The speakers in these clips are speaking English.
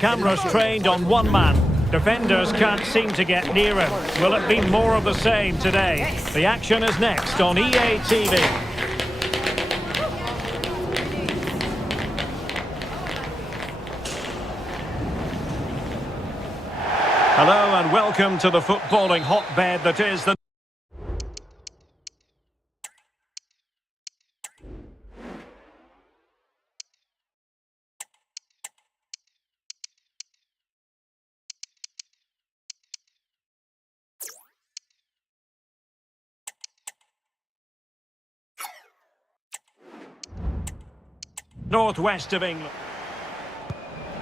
Cameras trained on one man. Defenders can't seem to get near him. Will it be more of the same today? The action is next on EA TV. Hello and welcome to the footballing hotbed that is the northwest of England.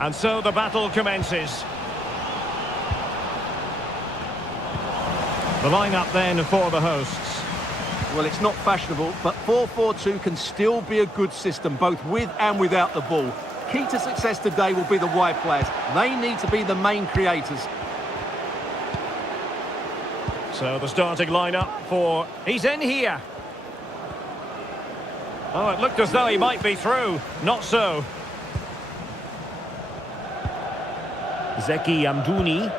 And so the battle commences. The lineup then for the hosts. Well, it's not fashionable, but 4-4-2 can still be a good system, both with and without the ball. Key to success today will be the wide players. They need to be the main creators. So the starting lineup for... He's in here. Oh, it looked as though he might be through. Not so. Zeki Amdouni.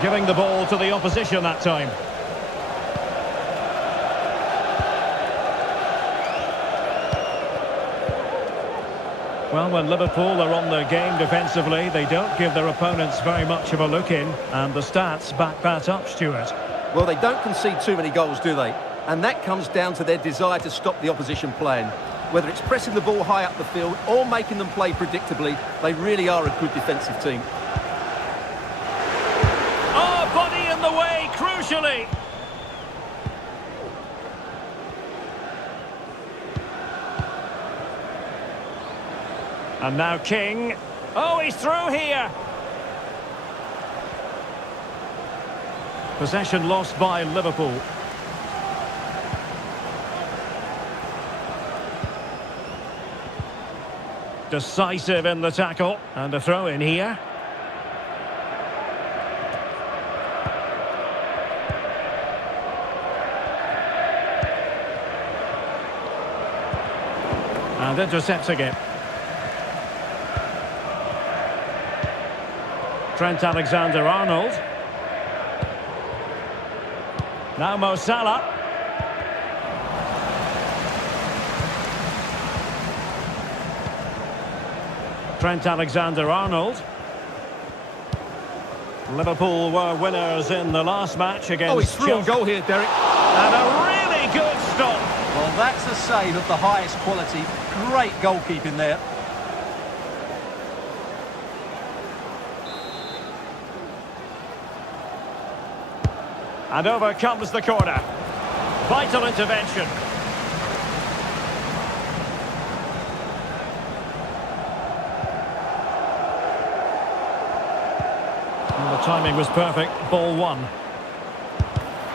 Giving the ball to the opposition that time. Well, when Liverpool are on their game defensively, they don't give their opponents very much of a look in, and the stats back that up, Stuart. Well, they don't concede too many goals, do they? And that comes down to their desire to stop the opposition playing. Whether it's pressing the ball high up the field or making them play predictably, they really are a good defensive team. Oh, body in the way, crucially. And now King. Oh, he's through here. Possession lost by Liverpool. Decisive in the tackle. And a throw in here. And intercepts again. Trent Alexander-Arnold. Now Mo Salah. Trent Alexander-Arnold. Liverpool were winners in the last match against... Oh, he's through on goal here, Derek. And a really good stop. Well, that's a save of the highest quality. Great goalkeeping there. And over comes the corner. Vital intervention. Well, the timing was perfect. Ball one.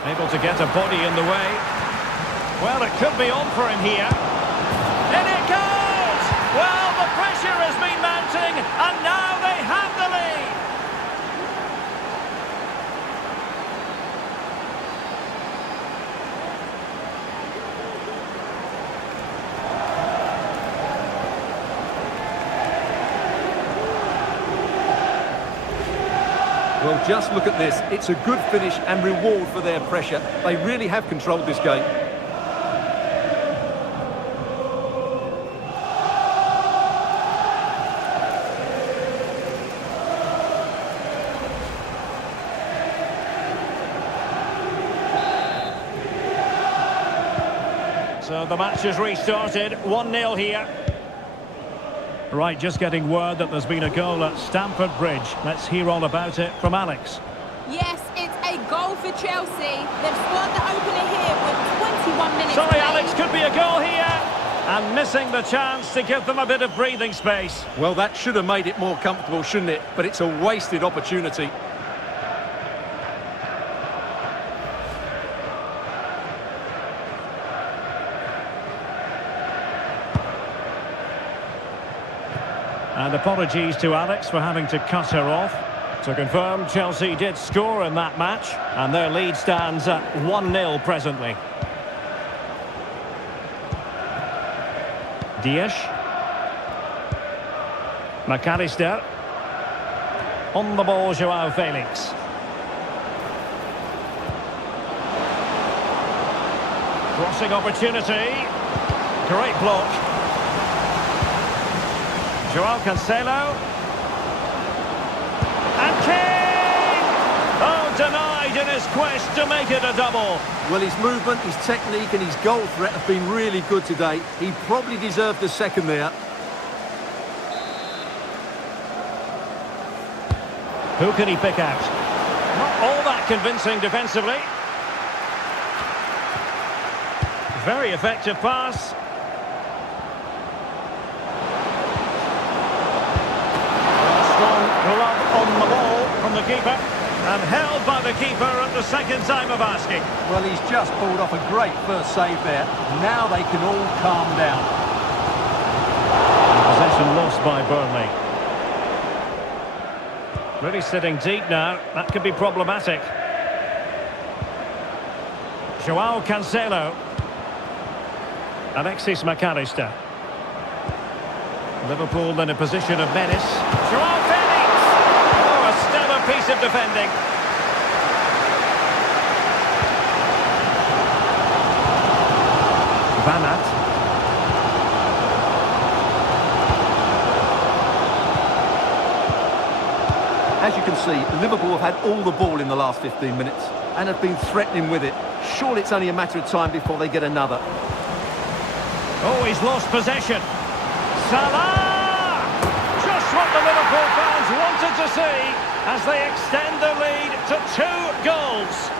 Able to get a body in the way. Well, it could be on for him here. In it goes! Well, the pressure has been mounting, and now they have the lead. Well, just look at this. It's a good finish and reward for their pressure. They really have controlled this game. So the match has restarted. 1-0 here. Right, just getting word that there's been a goal at Stamford Bridge. Let's hear all about it from Alex. Yes, it's a goal for Chelsea. They've scored the opener here with 21 minutes Sorry, played. Alex, could be a goal here. And missing the chance to give them a bit of breathing space. Well, that should have made it more comfortable, shouldn't it? But it's a wasted opportunity. And apologies to Alex for having to cut her off. To confirm, Chelsea did score in that match, and their lead stands at 1-0 presently. Dias. McAllister. On the ball, Joao Felix. Crossing opportunity. Great block. Joao Cancelo. And King! Oh, denied in his quest to make it a double. Well, his movement, his technique and his goal threat have been really good today. He probably deserved the second there. Who can he pick out? Not all that convincing defensively. Very effective pass. Strong glove on the ball from the keeper. And held by the keeper at the second time of asking. Well, he's just pulled off a great first save there. Now they can all calm down. Possession lost by Burnley. Really sitting deep now. That could be problematic. Joao Cancelo. Alexis McAllister. Liverpool in a position of menace. Joao Felix! Oh, a stellar piece of defending. Van Aert. As you can see, Liverpool have had all the ball in the last 15 minutes and have been threatening with it. Surely it's only a matter of time before they get another. Oh, he's lost possession. Salah! Just what the Liverpool fans wanted to see as they extend the lead to 2 goals.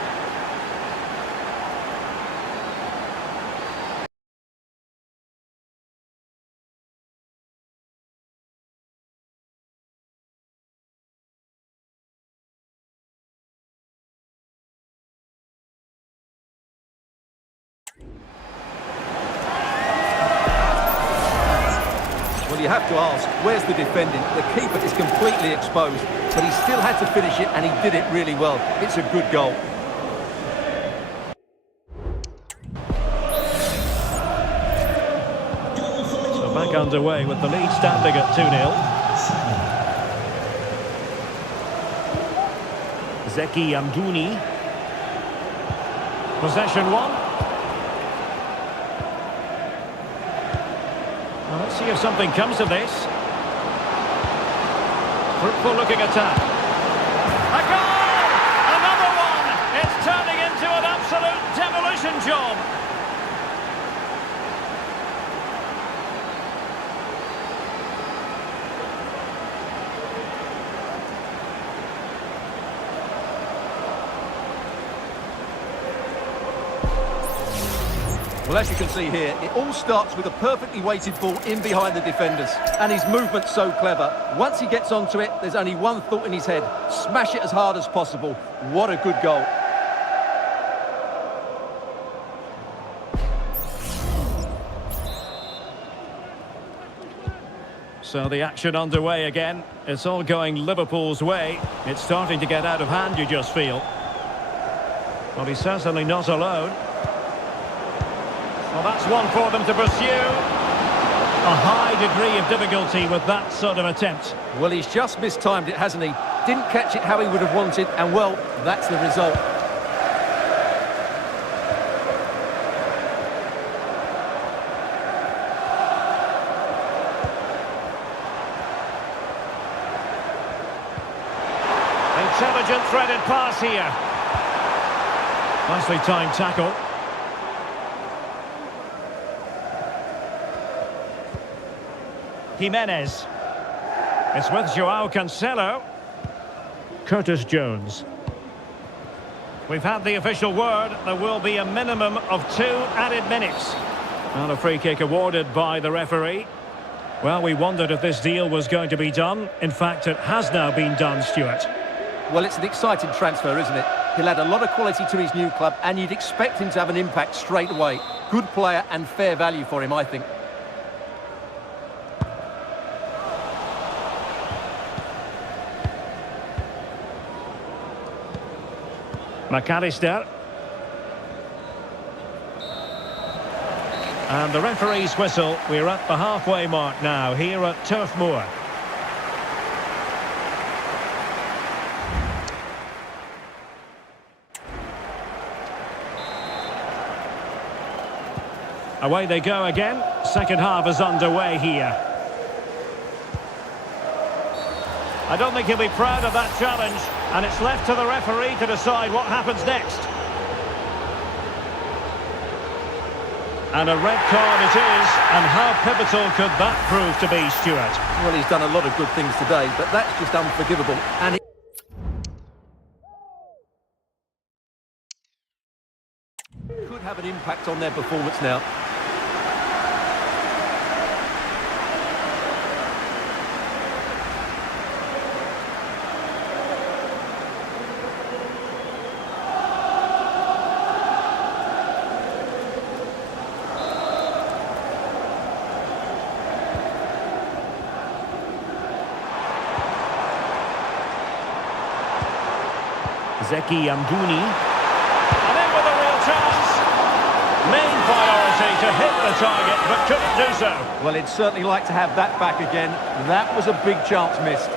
Well, you have to ask, where's the defending? The keeper is completely exposed, but he still had to finish it, and he did it really well. It's a good goal. So back underway with the lead standing at 2-0. Zeki Amdouni. Possession 1. Well, let's see if something comes of this. Fruitful looking attack. A goal! Another one! It's turning into an absolute demolition job. Well, as you can see here, it all starts with a perfectly weighted ball in behind the defenders. And his movement's so clever. Once he gets onto it, there's only one thought in his head. Smash it as hard as possible. What a good goal. So the action underway again. It's all going Liverpool's way. It's starting to get out of hand, you just feel. Well, he's certainly not alone. Well, that's one for them to pursue. A high degree of difficulty with that sort of attempt. Well, he's just mistimed it, hasn't he? Didn't catch it how he would have wanted, and well, that's the result. Intelligent threaded pass here. Nicely timed tackle. Jimenez. It's with Joao Cancelo. Curtis Jones. We've had the official word. There will be a minimum of 2 added minutes. And a free kick awarded by the referee. Well, we wondered if this deal was going to be done. In fact, it has now been done, Stuart. Well, it's an exciting transfer, isn't it? He'll add a lot of quality to his new club, and you'd expect him to have an impact straight away. Good player and fair value for him, I think. McAllister. And the referee's whistle. We're at the halfway mark now here at Turf Moor. Away they go again. Second half is underway here. I don't think he'll be proud of that challenge, and it's left to the referee to decide what happens next. And a red card it is, and how pivotal could that prove to be, Stuart? Well, he's done a lot of good things today, but that's just unforgivable. And it could have an impact on their performance now. Zeki Amdouni. And in with a real chance. Main priority to hit the target, but couldn't do so. Well, he'd certainly like to have that back again. That was a big chance missed.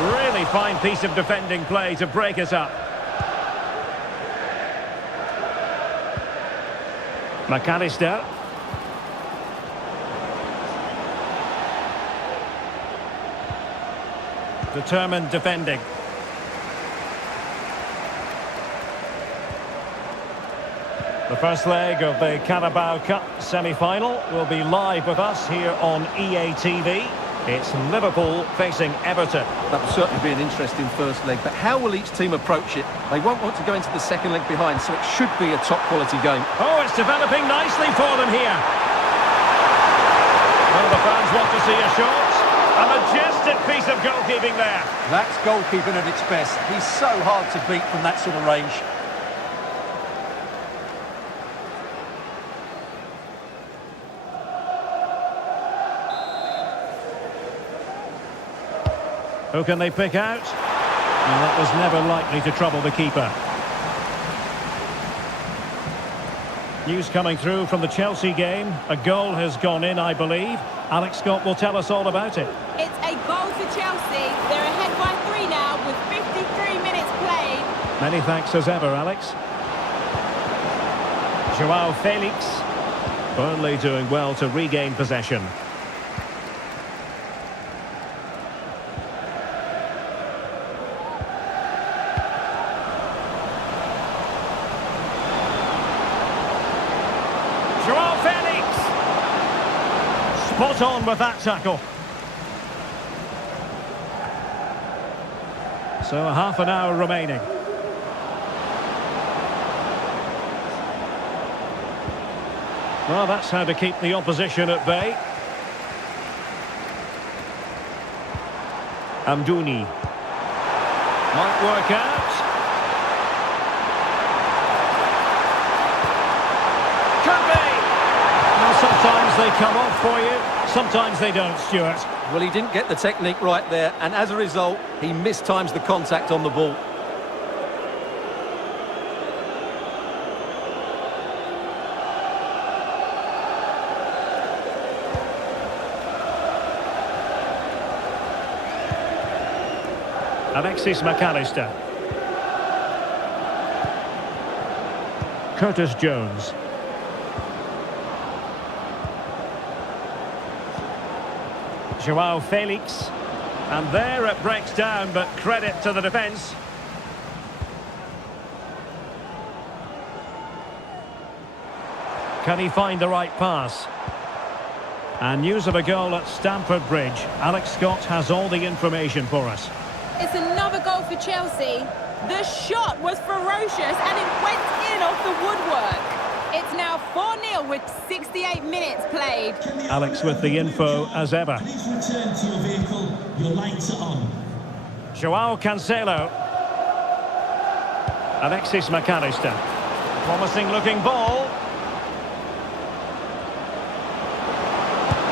Really fine piece of defending play to break us up. McAllister. Determined defending. The first leg of the Carabao Cup semi-final will be live with us here on EA TV. It's Liverpool facing Everton. That will certainly be an interesting first leg, but how will each team approach it? They won't want to go into the second leg behind, so it should be a top-quality game. Oh, it's developing nicely for them here. Well, the fans want to see a shot. A majestic piece of goalkeeping there. That's goalkeeping at its best. He's so hard to beat from that sort of range. Who can they pick out? Well, that was never likely to trouble the keeper. News coming through from the Chelsea game. A goal has gone in, I believe. Alex Scott will tell us all about it. It's a goal for Chelsea. They're ahead by 3 now with 53 minutes played. Many thanks as ever, Alex. Joao Felix. Burnley doing well to regain possession. Joao Felix! Spot on with that tackle. So a half an hour remaining. Well, that's how to keep the opposition at bay. Amdouni. Might work out. Sometimes they come off for you, sometimes they don't, Stuart. Well, he didn't get the technique right there, and as a result, he mistimes the contact on the ball. Alexis McAllister. Curtis Jones. Joao Felix. And there it breaks down, but credit to the defence. Can he find the right pass? And news of a goal at Stamford Bridge. Alex Scott has all the information for us. It's another goal for Chelsea. The shot was ferocious and it went in off the woodwork. It's now 4-0 with 68 minutes played. Alex with the info as ever. Please return to your vehicle. Your lights are on. Joao Cancelo. Alexis McAllister. Promising looking ball.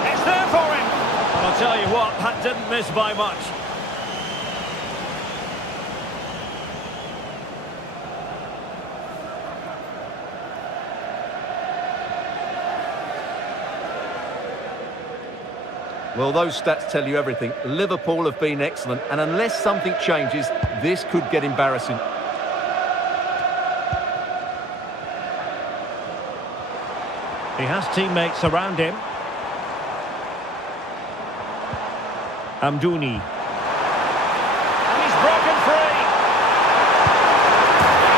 It's there for him. And I'll tell you what, that didn't miss by much. Well, those stats tell you everything. Liverpool have been excellent, and unless something changes, this could get embarrassing. He has teammates around him. Amdouni. And he's broken free.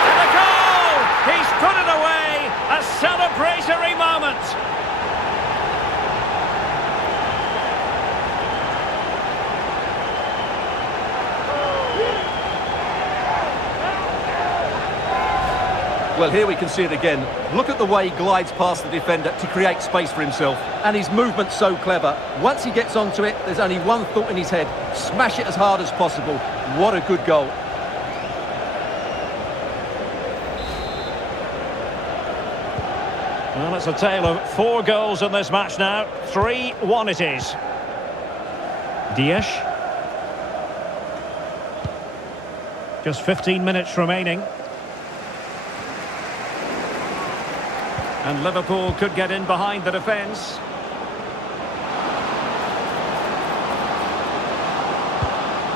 And a goal! He's put it away! A celebratory moment! Well, here we can see it again. Look at the way he glides past the defender to create space for himself. And his movement's so clever. Once he gets onto it, there's only one thought in his head. Smash it as hard as possible. What a good goal. Well, it's a tale of 4 goals in this match now. 3-1 it is. Diaz. Just 15 minutes remaining. And Liverpool could get in behind the defence.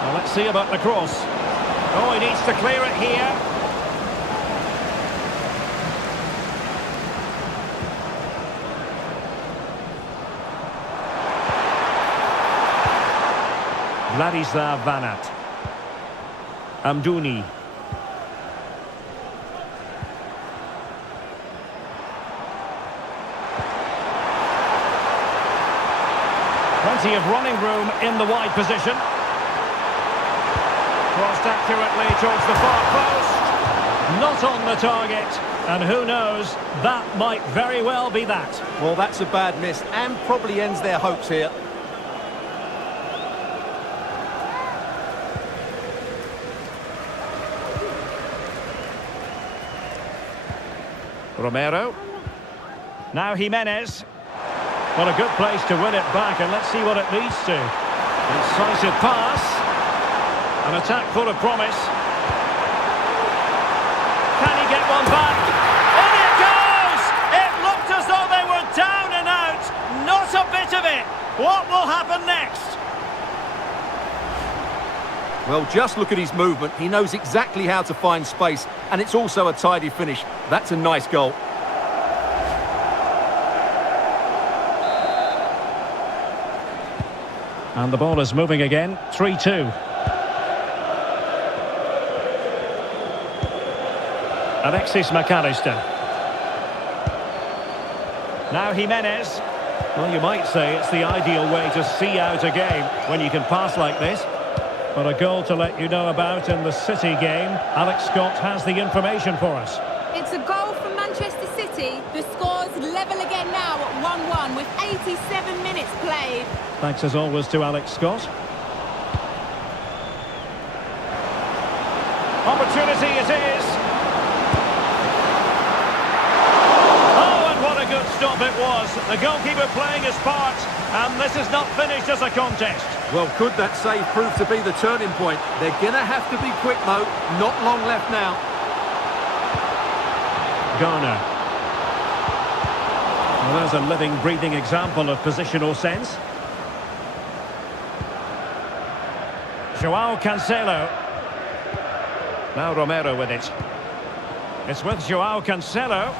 Well, let's see about the cross. Oh, he needs to clear it here. Vladislav Vanat. Amdouni. Plenty of running room in the wide position. Crossed accurately towards the far post. Not on the target. And who knows, that might very well be that. Well, that's a bad miss and probably ends their hopes here. Romero. Now Jimenez. What a good place to win it back, and let's see what it leads to. Incisive pass. An attack full of promise. Can he get one back? In it goes! It looked as though they were down and out. Not a bit of it. What will happen next? Well, just look at his movement. He knows exactly how to find space, and it's also a tidy finish. That's a nice goal. And the ball is moving again. 3-2. Alexis McAllister. Now Jimenez. Well, you might say it's the ideal way to see out a game when you can pass like this. But a goal to let you know about in the City game. Alex Scott has the information for us. It's a goal for Manchester City. The score's level again now at 1-1 with 87 minutes played. Thanks as always to Alex Scott. Opportunity it is. Oh, and what a good stop it was. The goalkeeper playing his part, and this is not finished as a contest. Well, could that save prove to be the turning point? They're going to have to be quick, though. Not long left now. Garner. Well, there's a living, breathing example of positional sense. Joao Cancelo. Now Romero with it. It's with Joao Cancelo.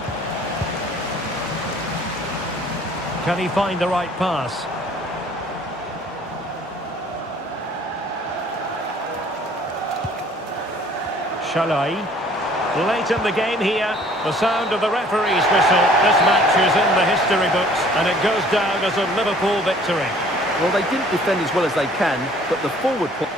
Can he find the right pass? Shalai. Late in the game here, the sound of the referee's whistle. This match is in the history books, and it goes down as a Liverpool victory. Well, they didn't defend as well as they can, but the forward play...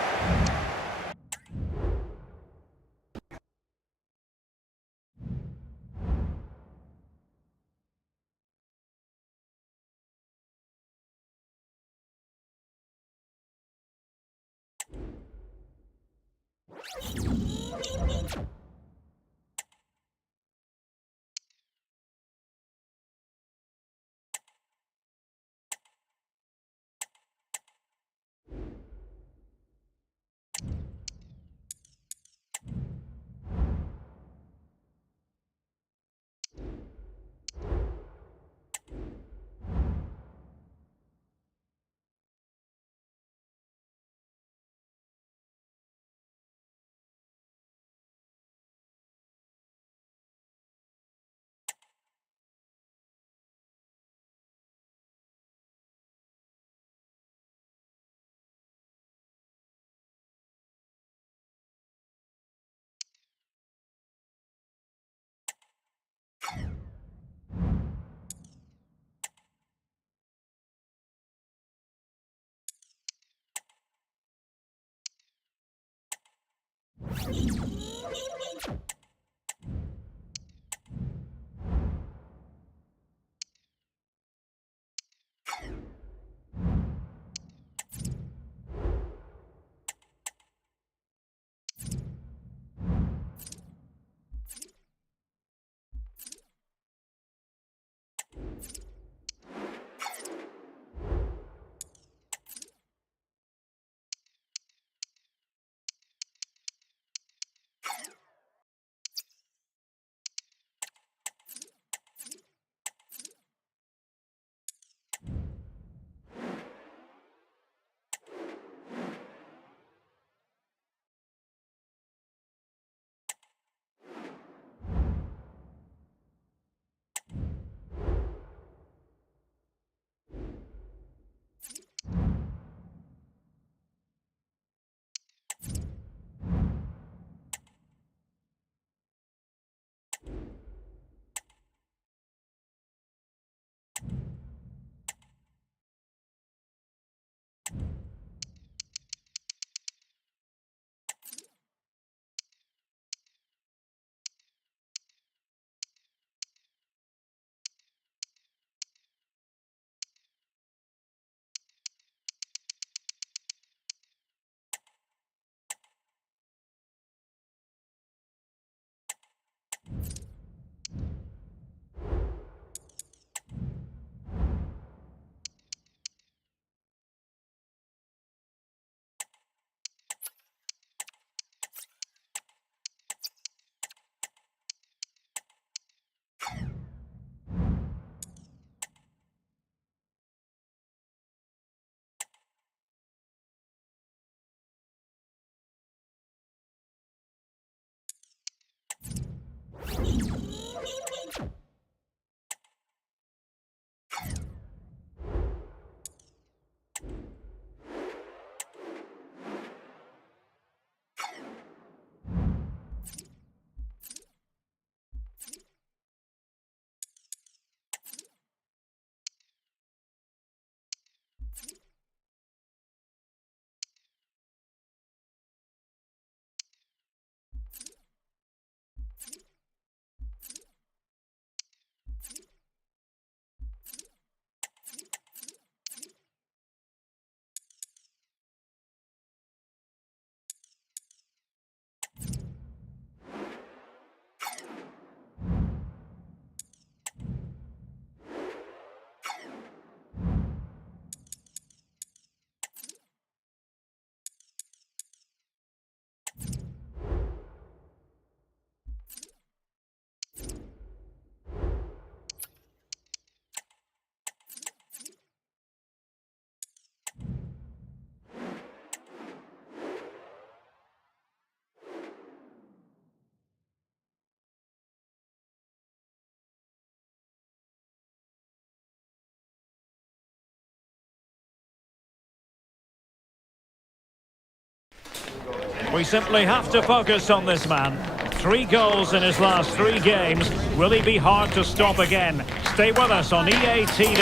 We simply have to focus on this man. 3 goals in his last 3 games. Will he be hard to stop again? Stay with us on EA TV.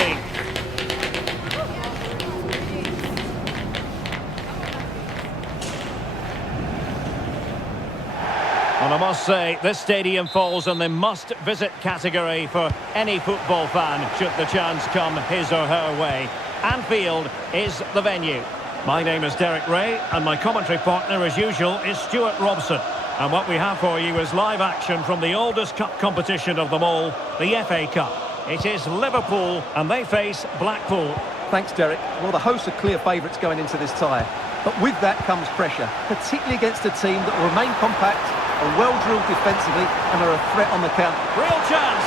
And I must say, this stadium falls in the must-visit category for any football fan, should the chance come his or her way. Anfield is the venue. My name is Derek Ray, and my commentary partner, as usual, is Stuart Robson. And what we have for you is live action from the oldest cup competition of them all, the FA Cup. It is Liverpool, and they face Blackpool. Thanks, Derek. Well, the hosts are clear favourites going into this tie. But with that comes pressure, particularly against a team that will remain compact, are well-drilled defensively, and are a threat on the counter. Real chance.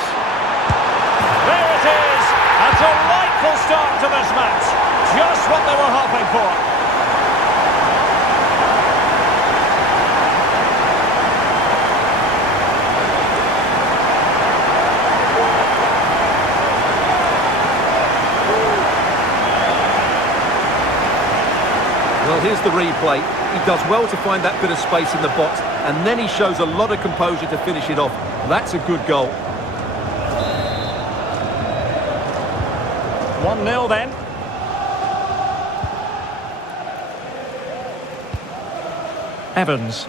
There it is. A delightful start to this match. Just what they were hoping for. Well, here's the replay. He does well to find that bit of space in the box, and then he shows a lot of composure to finish it off. That's a good goal. 1-0 then. Evans.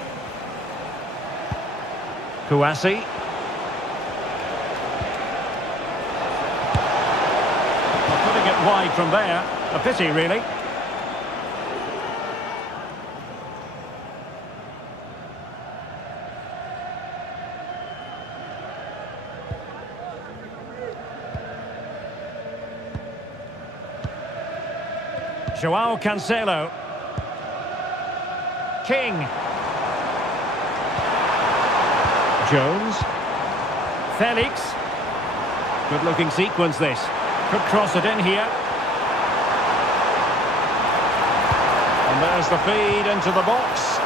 Kouassi. Putting it wide from there. A pity, really. Joao Cancelo. King. Jones. Felix. Good looking sequence this. Could cross it in here. And there's the feed into the box.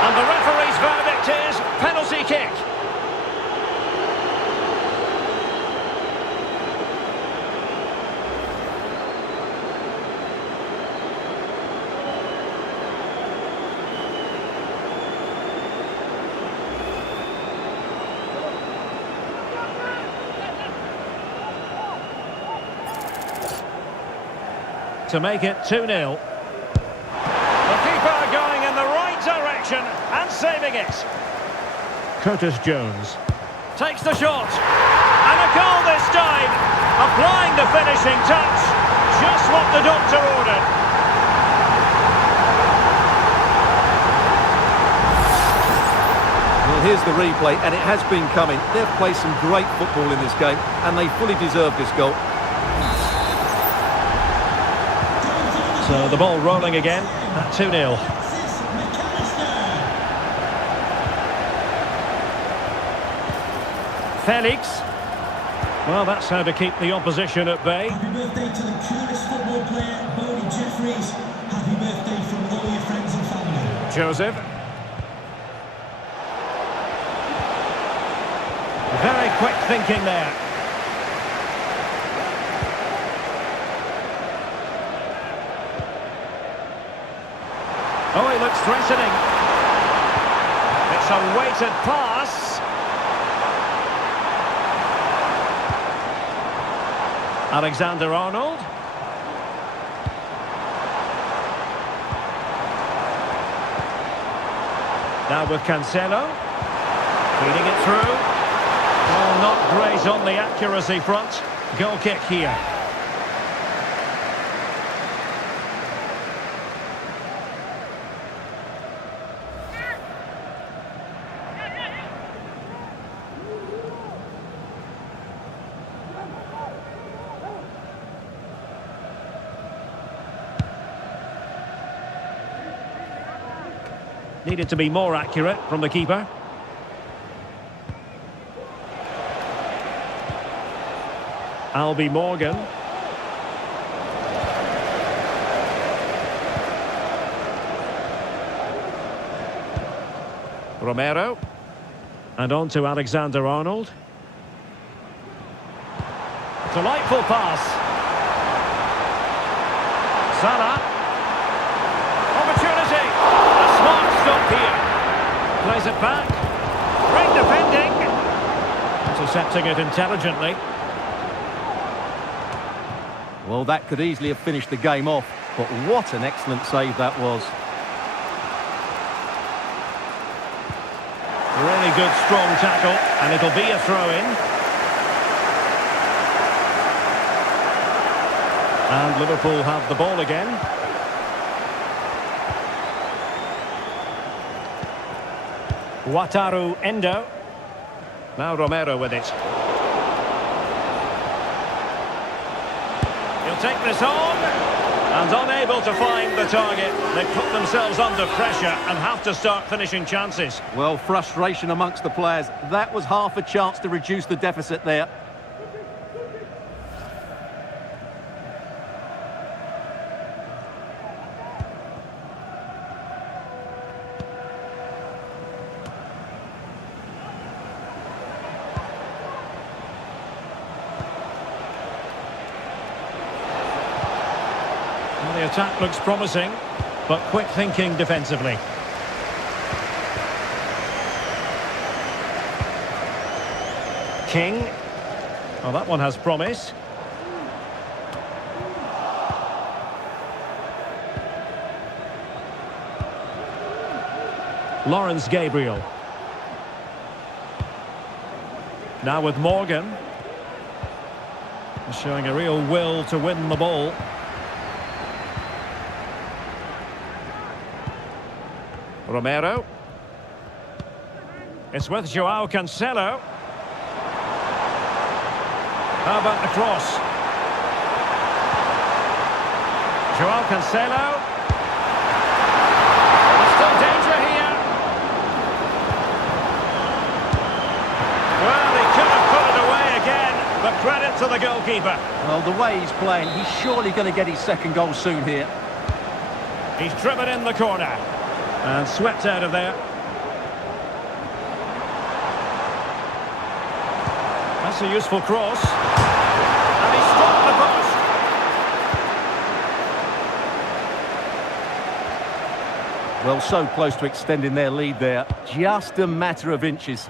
And the referee's verdict is penalty kick. To make it 2-0. The keeper going in the right direction and saving it. Curtis Jones takes the shot. And a goal this time. Applying the finishing touch. Just what the doctor ordered. Well, here's the replay, and it has been coming. They've played some great football in this game, and they fully deserve this goal. So the ball rolling again at 2-0. Felix. Well, that's how to keep the opposition at bay. Happy birthday to the coolest football player, Bodie Jeffries. Happy birthday from all your friends and family. Joseph. Very quick thinking there. Oh, he looks threatening. It's a weighted pass. Alexander-Arnold. Now with Cancelo. Feeding it through. Oh, not great on the accuracy front. Goal kick here. Needed to be more accurate from the keeper. Albie Morgan. Romero. And on to Alexander-Arnold. Delightful pass. Salah. Opportunity. A smart it back. Great defending. Intercepting it intelligently. Well, that could easily have finished the game off, but what an excellent save that was. Really good, strong tackle, and it'll be a throw-in. And Liverpool have the ball again. Wataru Endo. Now Romero with it. He'll take this on. And unable to find the target. They put themselves under pressure and have to start finishing chances. Well, frustration amongst the players. That was half a chance to reduce the deficit there. Well, the attack looks promising, but quick thinking defensively. King. Oh, that one has promise. Lawrence Gabriel. Now with Morgan. Showing a real will to win the ball. Romero. It's with Joao Cancelo. How about the cross? Joao Cancelo. There's still danger here. Well, he could have put it away again, but credit to the goalkeeper. Well, the way he's playing, he's surely going to get his second goal soon here. He's driven in the corner. And swept out of there. That's a useful cross. And he struck the post. Well, so close to extending their lead there. Just a matter of inches.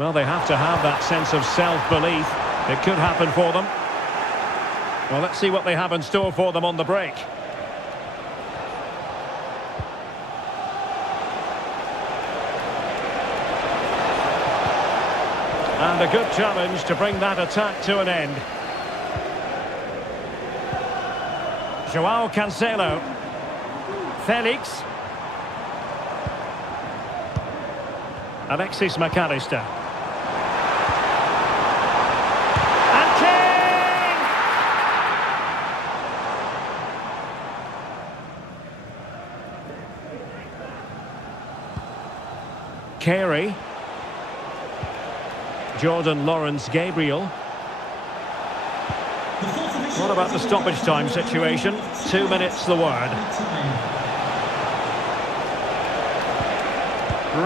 Well, they have to have that sense of self-belief. It could happen for them. Well, let's see what they have in store for them on the break. And a good challenge to bring that attack to an end. Joao Cancelo. Felix. Alexis McAllister. And King! Carey. Jordan Lawrence Gabriel. What about the stoppage time situation? 2 minutes the word.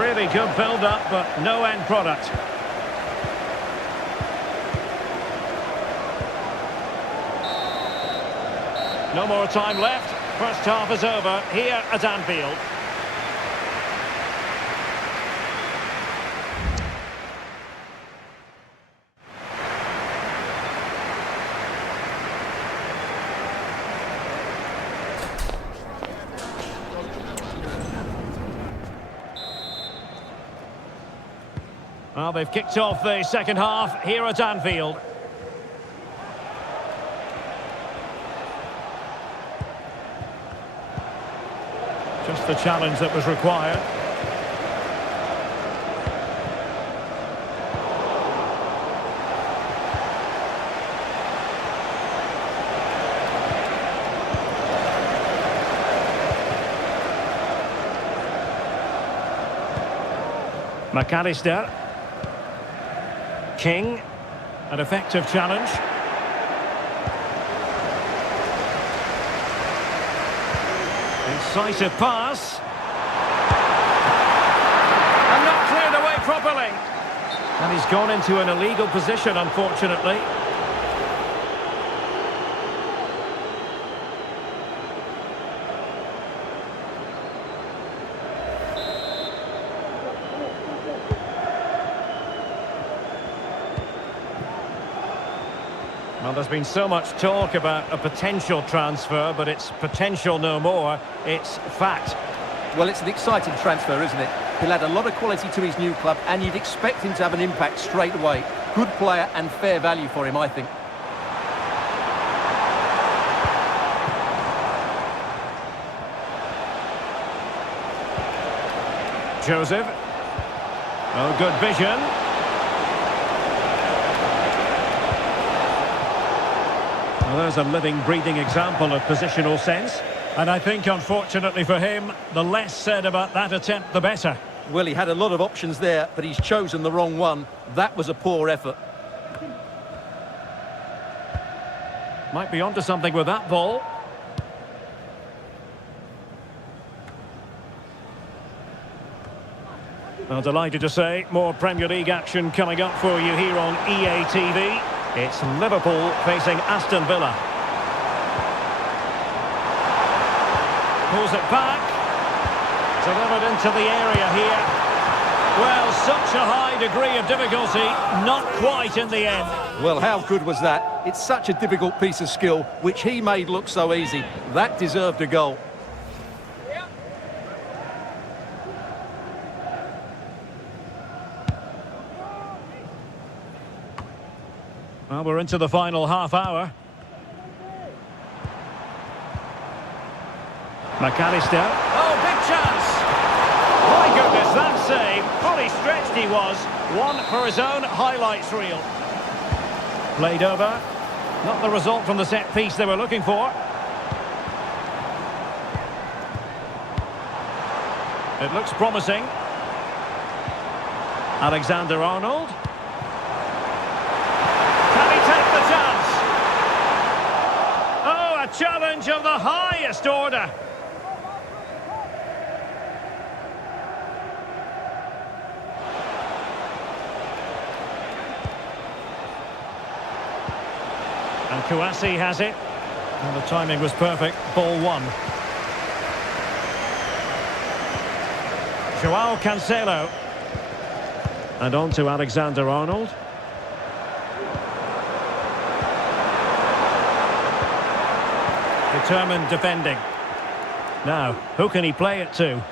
Really good build-up, but no end product. No more time left. First half is over here at Anfield. Well, they've kicked off the second half here at Anfield. Just the challenge that was required. McAllister. King, an effective challenge. Incisive pass. And not cleared away properly. And he's gone into an illegal position, unfortunately. Well, there's been so much talk about a potential transfer, but it's potential no more. It's fact. Well, it's an exciting transfer, isn't it? He'll add a lot of quality to his new club, and you'd expect him to have an impact straight away. Good player and fair value for him, I think. Joseph. Oh, good vision. Well, there's a living, breathing example of positional sense. And I think, unfortunately for him, the less said about that attempt, the better. Well, he had a lot of options there, but he's chosen the wrong one. That was a poor effort. Might be onto something with that ball. Well, delighted to say, more Premier League action coming up for you here on EA TV. It's Liverpool facing Aston Villa. Pulls it back. Delivered into the area here. Well, such a high degree of difficulty, not quite in the end. Well, how good was that? It's such a difficult piece of skill, which he made look so easy. That deserved a goal. Well, we're into the final half hour. McAllister. Oh, big chance! My goodness, that save. Fully stretched he was. One for his own highlights reel. Played over. Not the result from the set piece they were looking for. It looks promising. Alexander-Arnold. Challenge of the highest order. And Kouassi has it. And the timing was perfect. Ball one. Joao Cancelo. And on to Alexander-Arnold. Determined defending. Now, who can he play it to?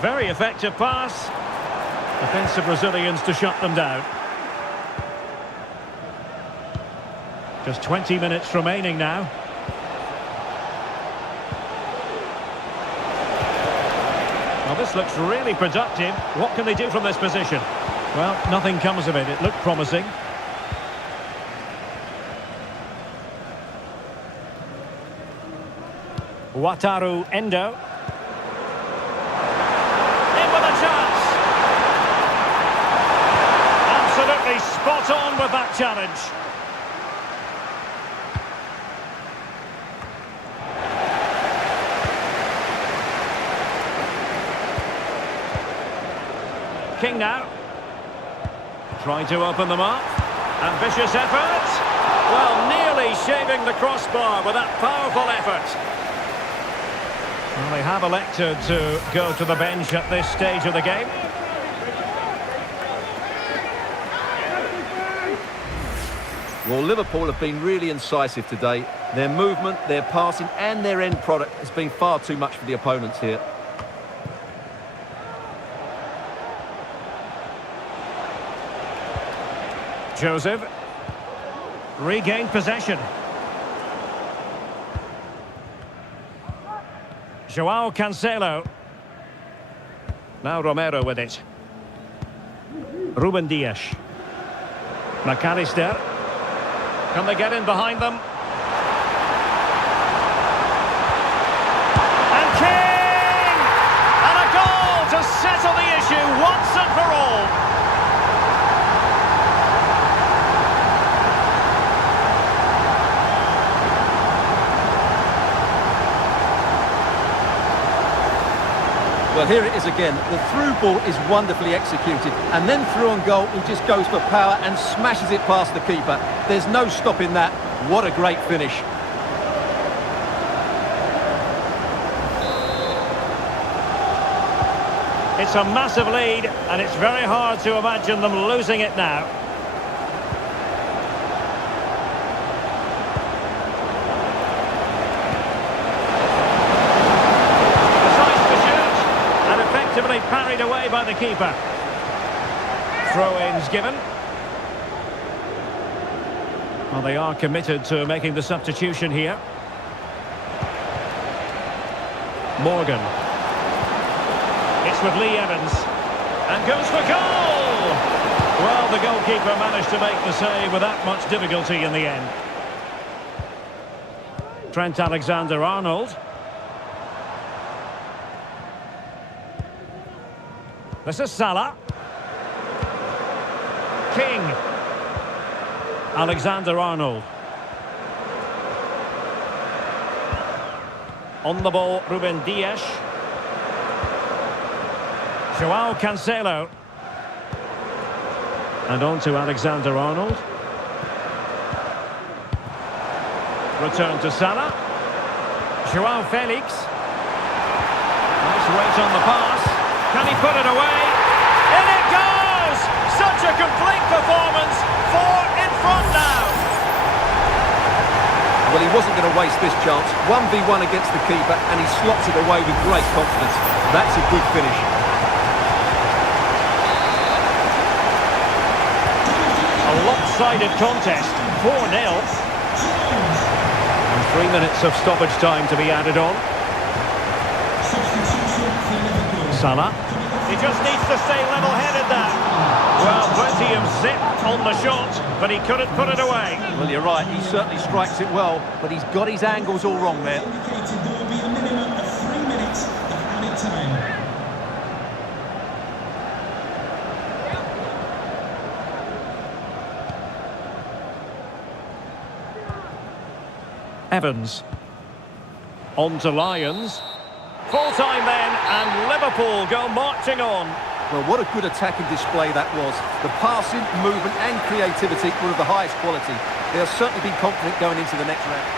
Very effective pass. Defensive Brazilians to shut them down. Just 20 minutes remaining now. Well, this looks really productive. What can they do from this position? Well, nothing comes of it. It looked promising. Wataru Endo. In with a chance. Absolutely spot on with that challenge. King now. Trying to open them up. Ambitious effort. Well, nearly shaving the crossbar with that powerful effort. Well, they have elected to go to the bench at this stage of the game. Well, Liverpool have been really incisive today. Their movement, their passing and their end product has been far too much for the opponents here. Joseph. Regained possession. Joao Cancelo. Now Romero with it. Ruben Dias. McAllister. Can they get in behind them? And King! And a goal to settle the issue once and for all. Well, here it is again. The through ball is wonderfully executed. And then through on goal, he just goes for power and smashes it past the keeper. There's no stopping that. What a great finish. It's a massive lead, and it's very hard to imagine them losing it now. Decides to shoot, and effectively parried away by the keeper. Throw-ins given. Well, they are committed to making the substitution here. Morgan. It's with Lee Evans. And goes for goal! Well, the goalkeeper managed to make the save without much difficulty in the end. Trent Alexander-Arnold. This is Salah. King. Alexander-Arnold. On the ball, Ruben Dias. Joao Cancelo. And on to Alexander-Arnold. Return to Salah. Joao Felix. Nice weight on the pass. Can he put it away? In it goes! Such a complete performance. 4 in front now. Well, he wasn't going to waste this chance. 1v1 against the keeper, and he slots it away with great confidence. That's a good finish. A lopsided contest, 4-0. And 3 minutes of stoppage time to be added on. Substitution for Liverpool. Salah. He just needs to stay level-headed now. Well, plenty of zip on the shot, but he couldn't put it away. Well, you're right. He certainly strikes it well, but he's got his angles all wrong there. Indicated there will be a minimum of 3 minutes of added time. Evans. On to Lions. Full time then, and Liverpool go marching on. Well, what a good attacking display that was. The passing, movement and creativity were of the highest quality. They'll certainly be confident going into the next round.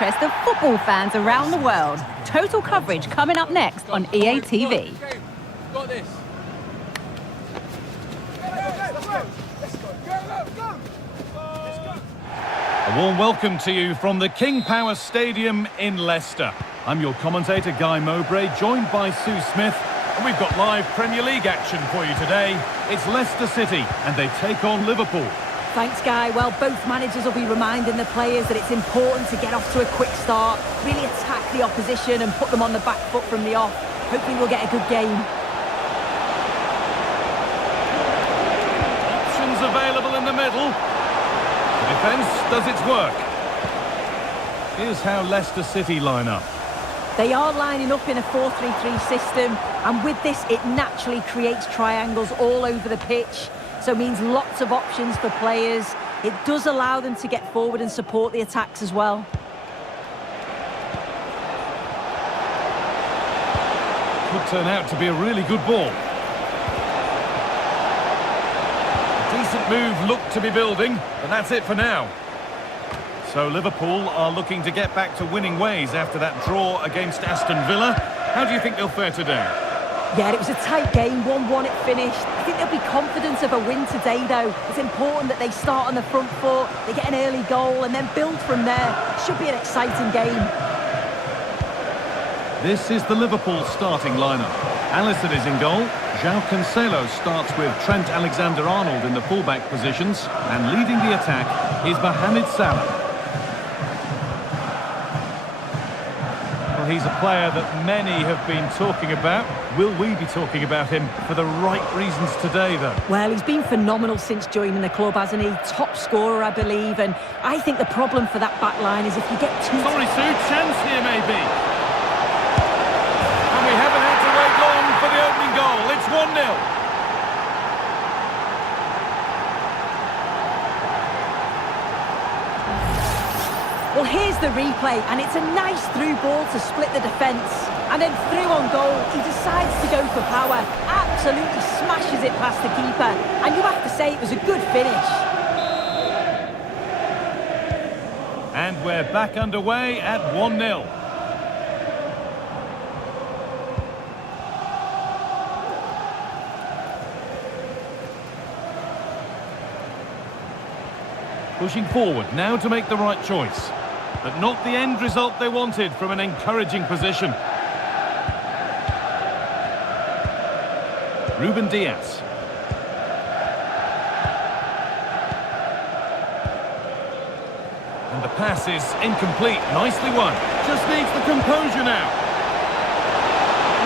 interest of football fans around the world. Total coverage coming up next on EA TV. Got this. A warm welcome to you from the King Power Stadium in Leicester. I'm your commentator, Guy Mowbray, joined by Sue Smith. And we've got live Premier League action for you today. It's Leicester City, and they take on Liverpool. Thanks, Guy. Well, both managers will be reminding the players that it's important to get off to a quick start, really attack the opposition and put them on the back foot from the off. Hopefully we'll get a good game. Options available in the middle. The defence does its work. Here's how Leicester City line up. They are lining up in a 4-3-3 system, and with this it naturally creates triangles all over the pitch, so it means lots of options for players. It does allow them to get forward and support the attacks as well. Could turn out to be a really good ball. A decent move looked to be building, but that's it for now. So Liverpool are looking to get back to winning ways after that draw against Aston Villa. How do you think they'll fare today? Yeah, it was a tight game, 1-1 it finished. I think they'll be confident of a win today though. It's important that they start on the front foot, they get an early goal and then build from there. Should be an exciting game. This is the Liverpool starting lineup. Alisson is in goal. João Cancelo starts with Trent Alexander-Arnold in the fullback positions. And leading the attack is Mohamed Salah. He's a player that many have been talking about. Will we be talking about him for the right reasons today, though? Well, he's been phenomenal since joining the club, hasn't he? Top scorer, I believe. And I think the problem for that back line is if you get too... Sorry, Sue, chance here maybe. And we haven't had to wait long for the opening goal. It's 1-0. Well, here's the replay, and it's a nice through ball to split the defence. And then through on goal, he decides to go for power. Absolutely smashes it past the keeper. And you have to say it was a good finish. And we're back underway at 1-0. Pushing forward now to make the right choice. But not the end result they wanted from an encouraging position. Ruben Diaz. And the pass is incomplete. Nicely won. Just needs the composure now.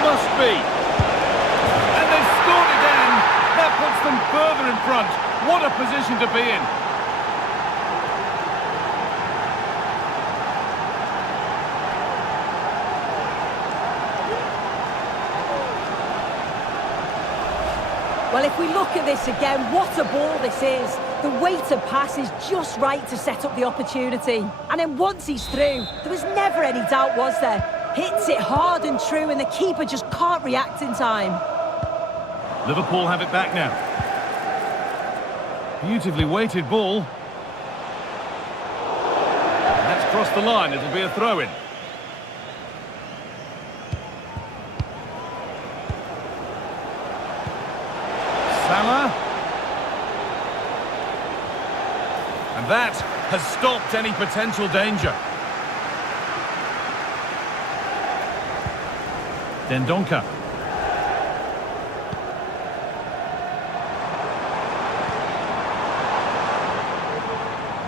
Must be. And they've scored again. That puts them further in front. What a position to be in. Well, if we look at this again, what a ball this is. The weight of pass is just right to set up the opportunity. And then once he's through, there was never any doubt, was there? Hits it hard and true, and the keeper just can't react in time. Liverpool have it back now. Beautifully weighted ball. That's crossed the line. It'll be a throw-in. Salah. And that has stopped any potential danger. Dendonka.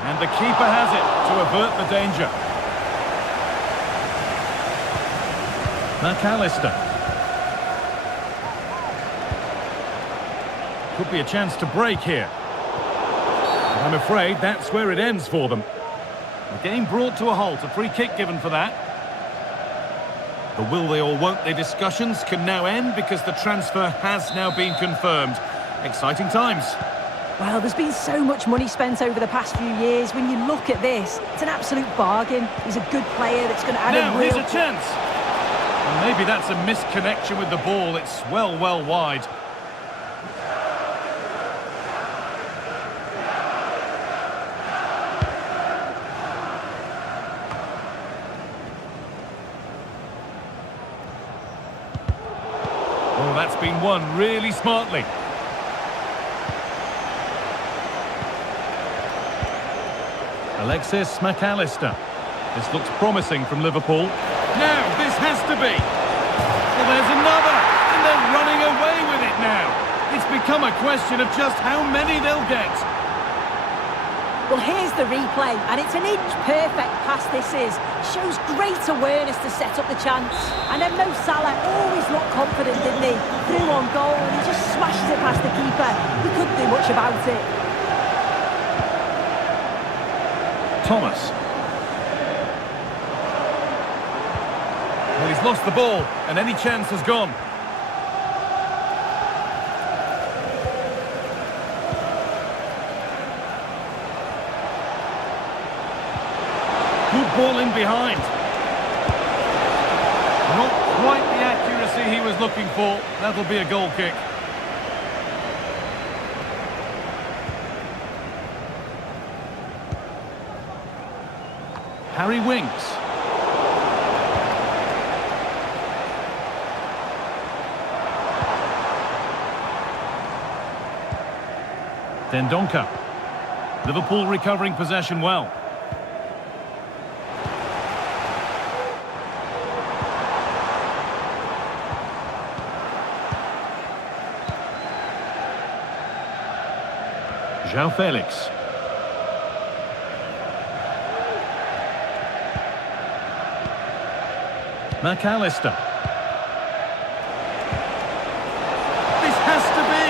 And the keeper has it to avert the danger. McAllister. Could be a chance to break here. But I'm afraid that's where it ends for them. The game brought to a halt, a free kick given for that. The will they or won't they discussions can now end because the transfer has now been confirmed. Exciting times. Well, there's been so much money spent over the past few years. When you look at this, it's an absolute bargain. He's a good player that's going to add now, a real... here's a chance. And maybe that's a misconnection with the ball. It's well wide. Well, that's been won really smartly. Alexis McAllister. This looks promising from Liverpool. Now, this has to be. Well, there's another, and they're running away with it now. It's become a question of just how many they'll get. Well, here's the replay, and it's an inch-perfect pass this is. Shows great awareness to set up the chance. And then Mo Salah always looked confident, didn't he? Through on goal, and he just smashes it past the keeper. He couldn't do much about it. Thomas. Well, he's lost the ball, and any chance has gone. Good ball in behind. Not quite the accuracy he was looking for. That'll be a goal kick. Harry Winks. Dendoncker. Liverpool recovering possession well. João Felix. McAllister. This has to be.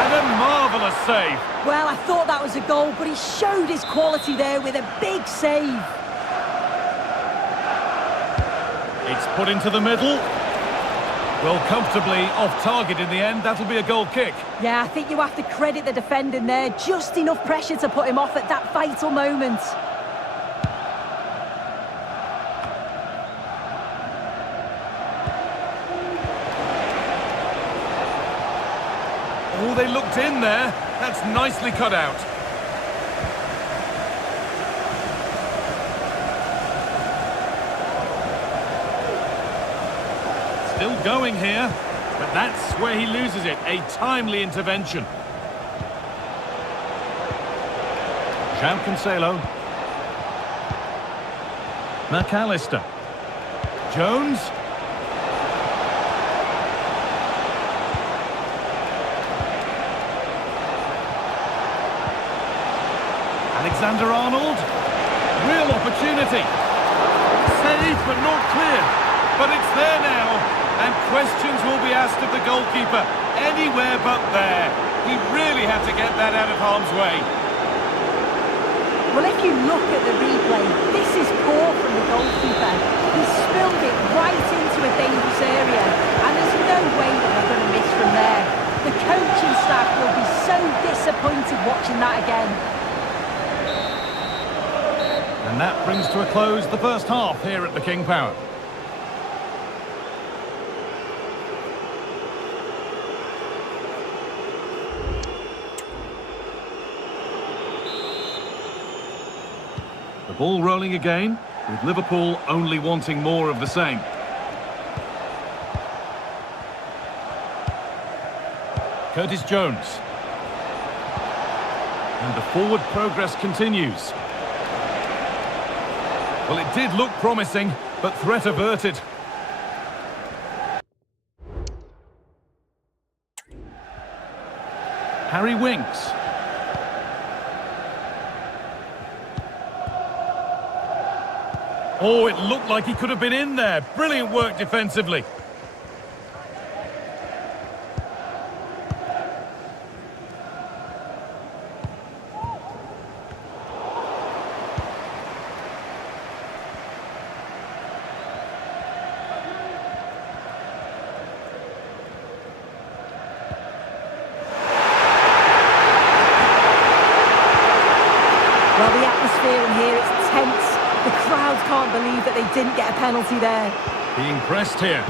And a marvellous save. Well, I thought that was a goal, but he showed his quality there with a big save. It's put into the middle. Well, comfortably off target in the end. That'll be a goal kick. Yeah, I think you have to credit the defending there. Just enough pressure to put him off at that vital moment. Oh, they looked in there. That's nicely cut out. Still going here, but that's where he loses it. A timely intervention. João Cancelo. McAllister. Jones. Alexander-Arnold. Real opportunity. Saved but not clear. But it's there now. And questions will be asked of the goalkeeper. Anywhere but there. He really had to get that out of harm's way. Well, if you look at the replay, this is poor from the goalkeeper. He spilled it right into a dangerous area. And there's no way that they're going to miss from there. The coaching staff will be so disappointed watching that again. And that brings to a close the first half here at the King Power. The ball rolling again, with Liverpool only wanting more of the same. Curtis Jones. And the forward progress continues. Well, it did look promising, but threat averted. Harry Winks. Oh, it looked like he could have been in there. Brilliant work defensively. Well, the atmosphere in here, it's tense. The crowd can't believe that they didn't get a penalty there. Being pressed here.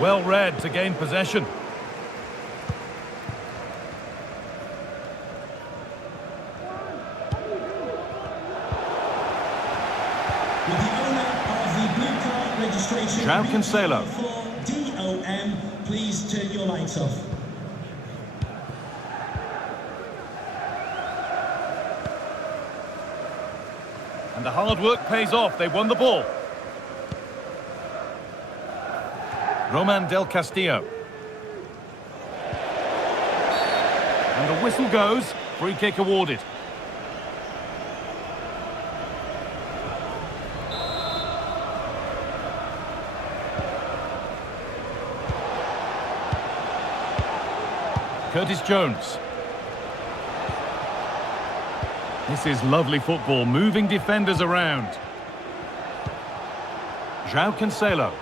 Well read to gain possession. demonstration. João Cancelo. For DOM, please turn your lights off. And the hard work pays off. They won the ball. Roman Del Castillo. And the whistle goes. Free kick awarded. Curtis Jones. This is lovely football, moving defenders around. João Cancelo.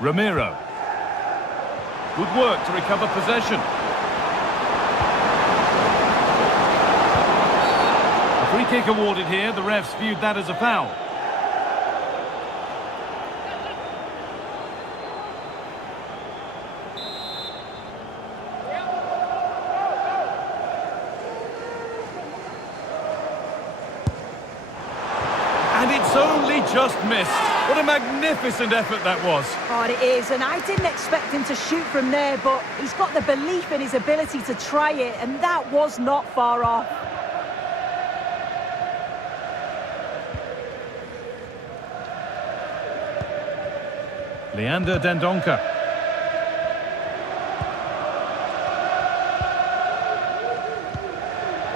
Ramiro. Good work to recover possession. A free kick awarded here. The refs viewed that as a foul. And it's only just missed. What a magnificent effort that was. Oh, it is, and I didn't expect him to shoot from there, but he's got the belief in his ability to try it, and that was not far off. Leander Dendoncker.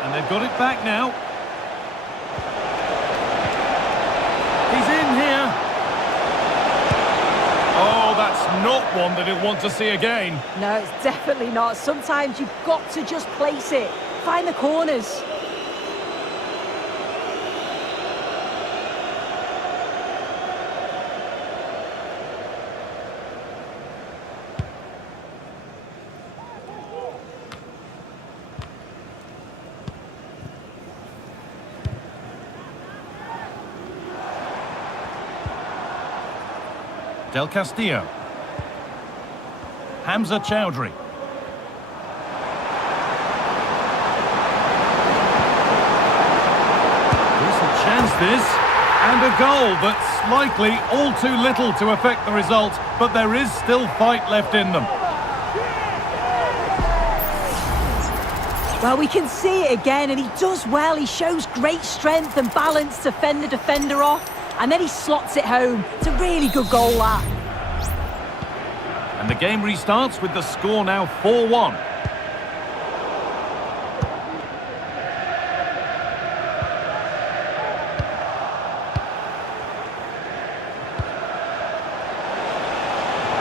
And they've got it back now. He's in here. Oh, that's not one that he'll want to see again. No, it's definitely not. Sometimes you've got to just place it. Find the corners. Del Castillo. Hamza Chowdhury. Decent chance this. And a goal that's likely all too little to affect the result, but there is still fight left in them. Well, we can see it again, and he does well. He shows great strength and balance to fend the defender off, and then he slots it home. It's a really good goal, that. And the game restarts with the score now 4-1.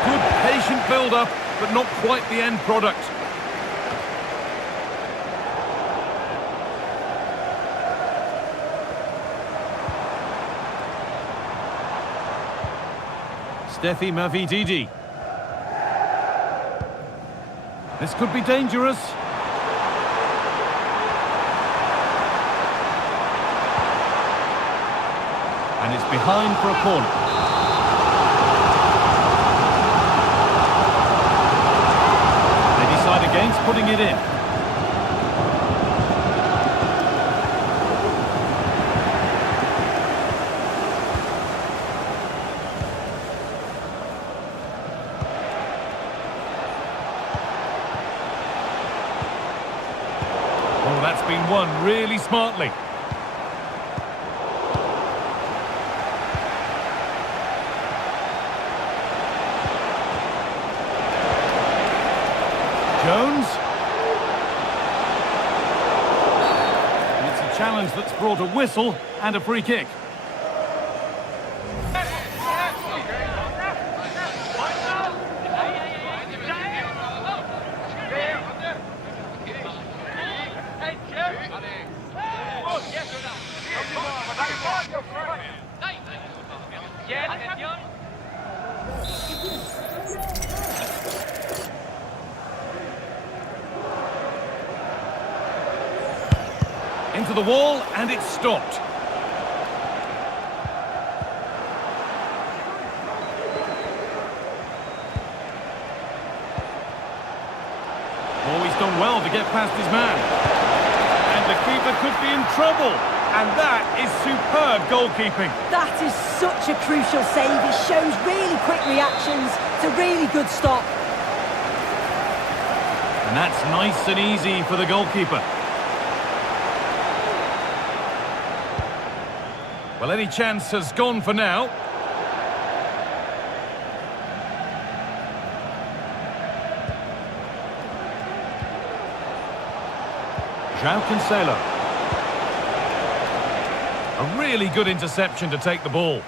Good patient build-up, but not quite the end product. Steffi Mavididi. This could be dangerous. And it's behind for a corner. They decide against putting it in. Oh, that's been won really smartly. Jones. And it's a challenge that's brought a whistle and a free kick. Into the wall, and it's stopped. Oh, he's done well to get past his man. And the keeper goalkeeper could be in trouble. And that is superb goalkeeping. That is such a crucial save. It shows really quick reactions. It's a really good stop. And that's nice and easy for the goalkeeper. Well, any chance has gone for now. João Cancelo. A really good interception to take the ball.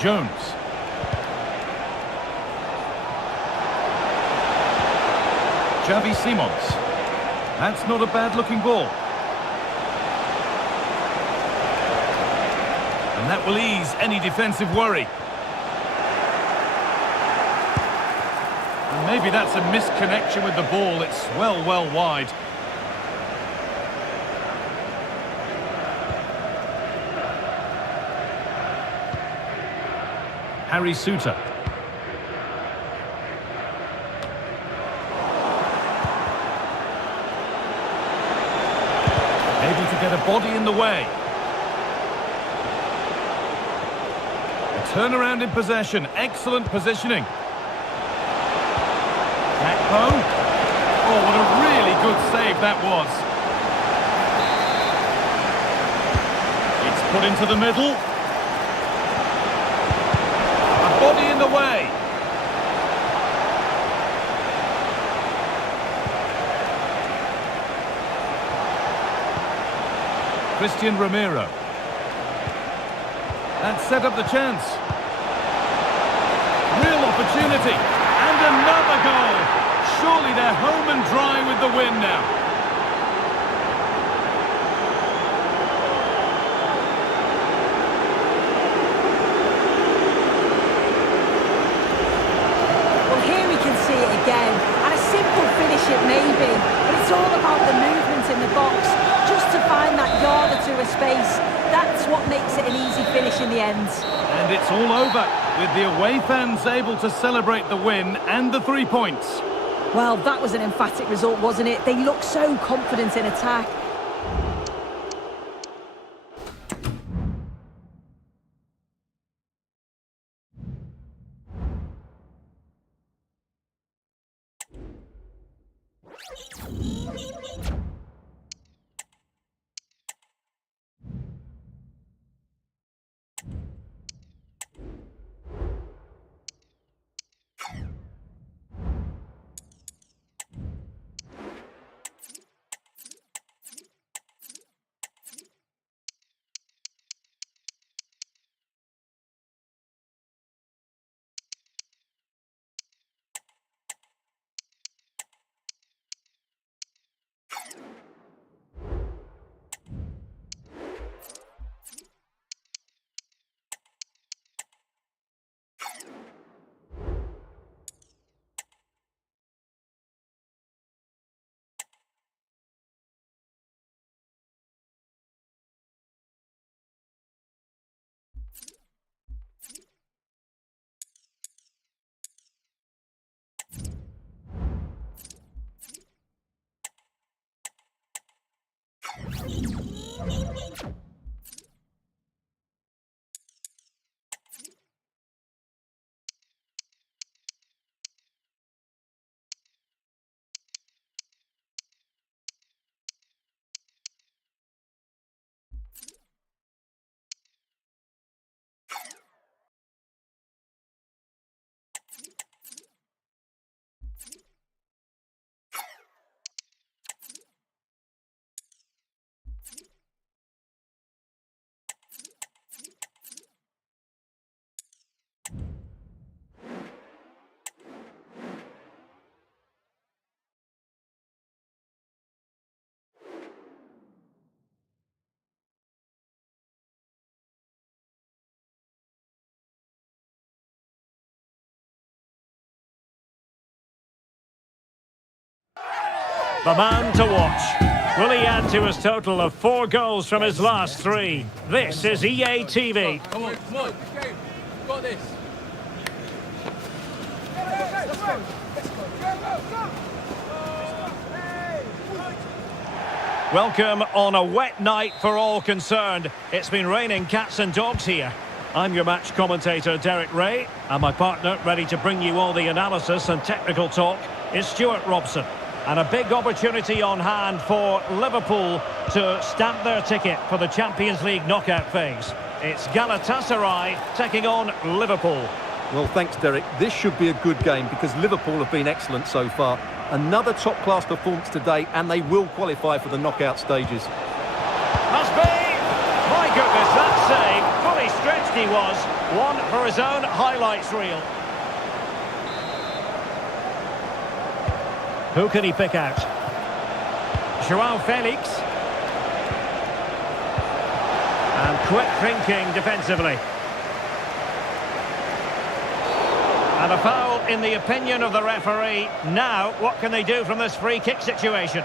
Jones. Xavi Simons. That's not a bad-looking ball. And that will ease any defensive worry. And maybe that's a misconnection with the ball. It's well wide. Harry Suter. Able to get a body in the way. Turnaround in possession, excellent positioning. Gakpo. Oh, what a really good save that was. It's put into the middle. A body in the way. Christian Romero. That set up the chance. Real opportunity. And another goal. Surely they're home and dry with the win now. Well, here we can see it again. And a simple finish it may be, but it's all about the movement in the box. Just to find that yard or two of space. That's what makes it an easy finish in the end. And it's all over, with the away fans able to celebrate the win and the 3 points. Well, that was an emphatic result, wasn't it? They look so confident in attack. The man to watch. Will he add to his total of 4 goals from his last 3? This is EA TV. Come on. Got this. Welcome on a wet night for all concerned. It's been raining cats and dogs here. I'm your match commentator, Derek Ray, and my partner, ready to bring you all the analysis and technical talk, is Stuart Robson. And a big opportunity on hand for Liverpool to stamp their ticket for the Champions League knockout phase. It's Galatasaray taking on Liverpool. Well, thanks, Derek. This should be a good game because Liverpool have been excellent so far. Another top-class performance today, and they will qualify for the knockout stages. Must be! My goodness, that save, fully stretched he was. One for his own highlights reel. Who can he pick out? Joao Felix. And quick thinking defensively. And a foul in the opinion of the referee. Now, what can they do from this free kick situation?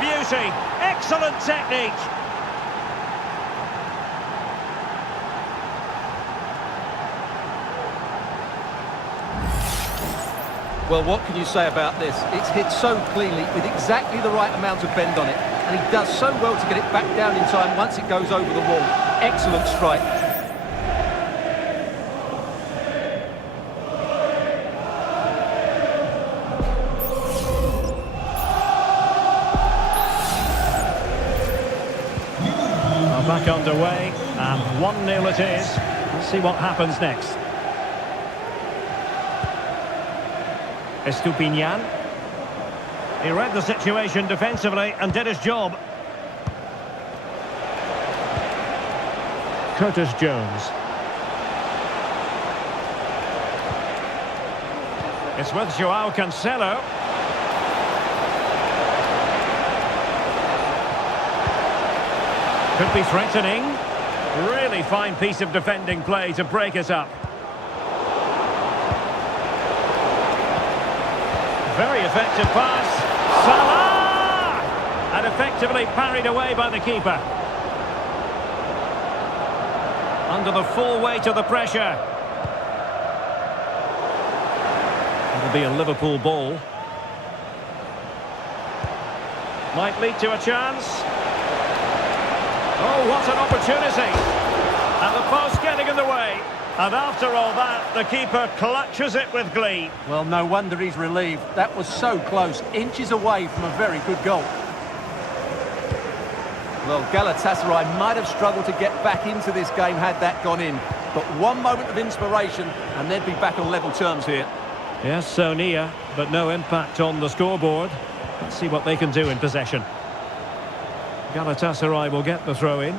Beauty, excellent technique. Well, what can you say about this? It's hit so cleanly with exactly the right amount of bend on it, and he does so well to get it back down in time once it goes over the wall. Excellent strike. Back underway, and 1-0 it is. Let's see what happens next. Estupinian. He read the situation defensively and did his job. Curtis Jones. It's with Joao Cancelo. Could be threatening. Really fine piece of defending play to break it up. Very effective pass. Salah! And effectively parried away by the keeper. Under the full weight of the pressure. It'll be a Liverpool ball. Might lead to a chance. Oh, what an opportunity. And the post getting in the way. And after all that, the keeper clutches it with glee. Well, no wonder he's relieved. That was so close, inches away from a very good goal. Well, Galatasaray might have struggled to get back into this game had that gone in. But one moment of inspiration, and they'd be back on level terms here. Yes, so near, but no impact on the scoreboard. Let's see what they can do in possession. Galatasaray will get the throw-in.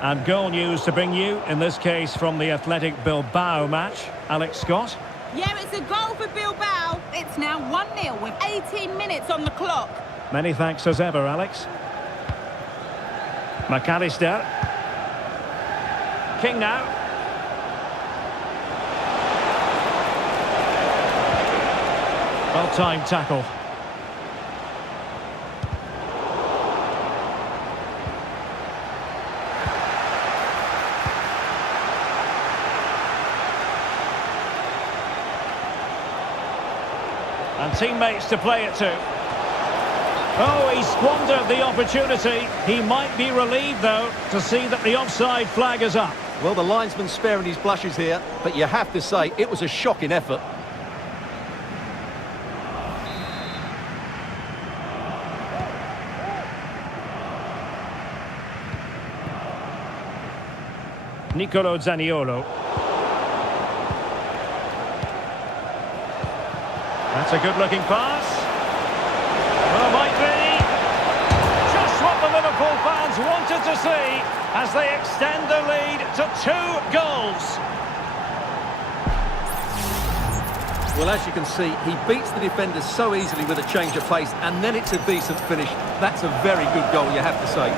And goal news to bring you, in this case from the Athletic Bilbao match. Alex Scott. Yeah, it's a goal for Bilbao. It's now 1-0 with 18 minutes on the clock. Many thanks as ever, Alex. McAllister. King now. Well-timed tackle. And teammates to play it to. Oh, he squandered the opportunity. He might be relieved, though, to see that the offside flag is up. Well, the linesman's sparing his blushes here, but you have to say it was a shocking effort. Nicolo Zaniolo. That's a good-looking pass. Well, might be. Just what the Liverpool fans wanted to see as they extend the lead to 2 goals. Well, as you can see, he beats the defenders so easily with a change of pace, and then it's a decent finish. That's a very good goal, you have to say.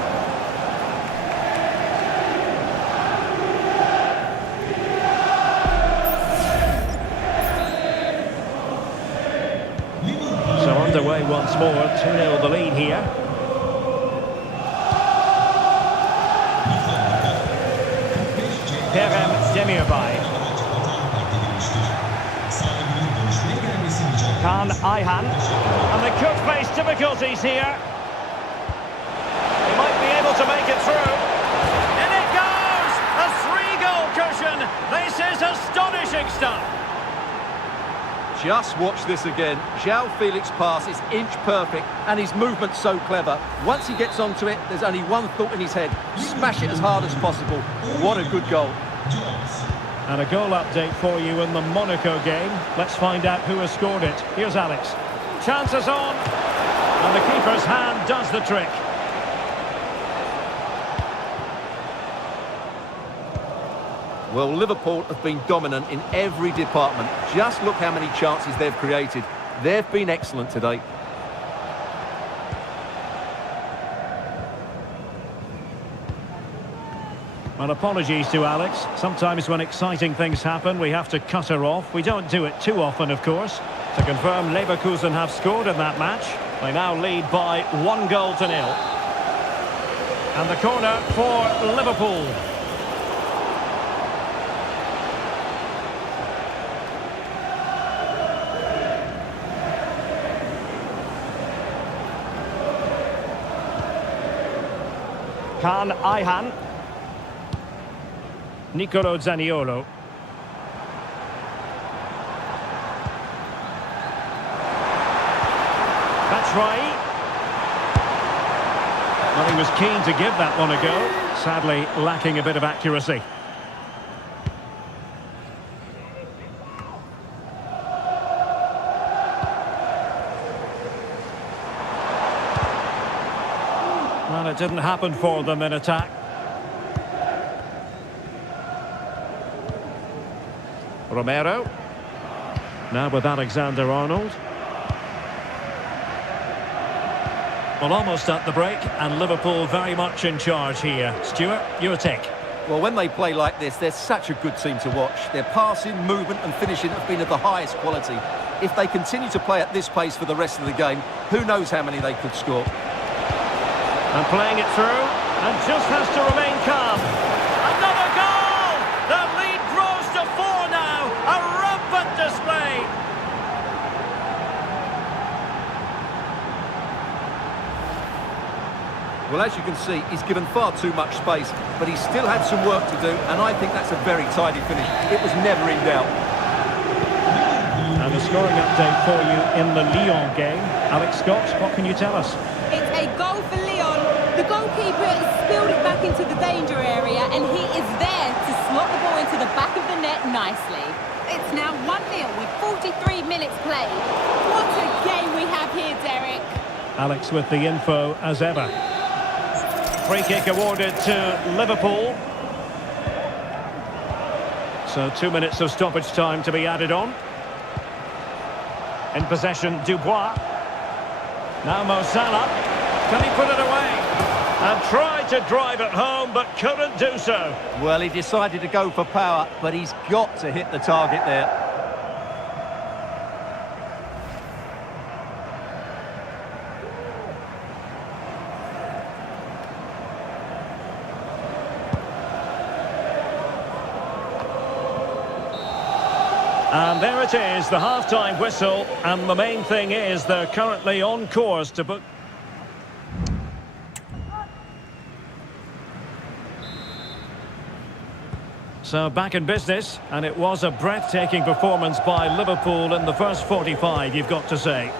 So underway once more, 2-0 the lead here. Kerem Demirbay. Kaan Ayhan, and they could face difficulties here. They might be able to make it through. In it goes! A 3-goal cushion. This is astonishing stuff. Just watch this again. João Felix's pass is inch perfect, and his movement's so clever. Once he gets onto it, there's only one thought in his head. Smash it as hard as possible. What a good goal. And a goal update for you in the Monaco game. Let's find out who has scored it. Here's Alex. Chances on. And the keeper's hand does the trick. Well, Liverpool have been dominant in every department. Just look how many chances they've created. They've been excellent today. Well, apologies to Alex. Sometimes when exciting things happen, we have to cut her off. We don't do it too often, of course. To confirm, Leverkusen have scored in that match. They now lead by 1-0. And the corner for Liverpool. Kaan Ayhan. Nicolo Zaniolo. That's right. Well, he was keen to give that one a go. Sadly, lacking a bit of accuracy. Well, it didn't happen for them in attack. Romero. Now with Alexander-Arnold. Well, almost at the break, and Liverpool very much in charge here. Stuart, your take. Well, when they play like this, they're such a good team to watch. Their passing, movement and finishing have been of the highest quality. If they continue to play at this pace for the rest of the game, who knows how many they could score. And playing it through, and just has to remain calm. Another goal! The lead grows to 4 now. A rampant display. Well, as you can see, he's given far too much space, but he still had some work to do, and I think that's a very tidy finish. It was never in doubt. And a scoring update for you in the Lyon game. Alex Scott, what can you tell us? It's a goal for Lyon. The goalkeeper has spilled it back into the danger area, and he is there to slot the ball into the back of the net nicely. It's now 1-0 with 43 minutes played. What a game we have here, Derek. Alex with the info as ever. Free kick awarded to Liverpool. So 2 minutes of stoppage time to be added on. In possession, Dubois. Now Mo Salah. Can he put it away? And tried to drive it home, but couldn't do so. Well, he decided to go for power, but he's got to hit the target there. And there it is, the half-time whistle, and the main thing is they're currently on course to book. So back in business, and it was a breathtaking performance by Liverpool in the first 45, you've got to say.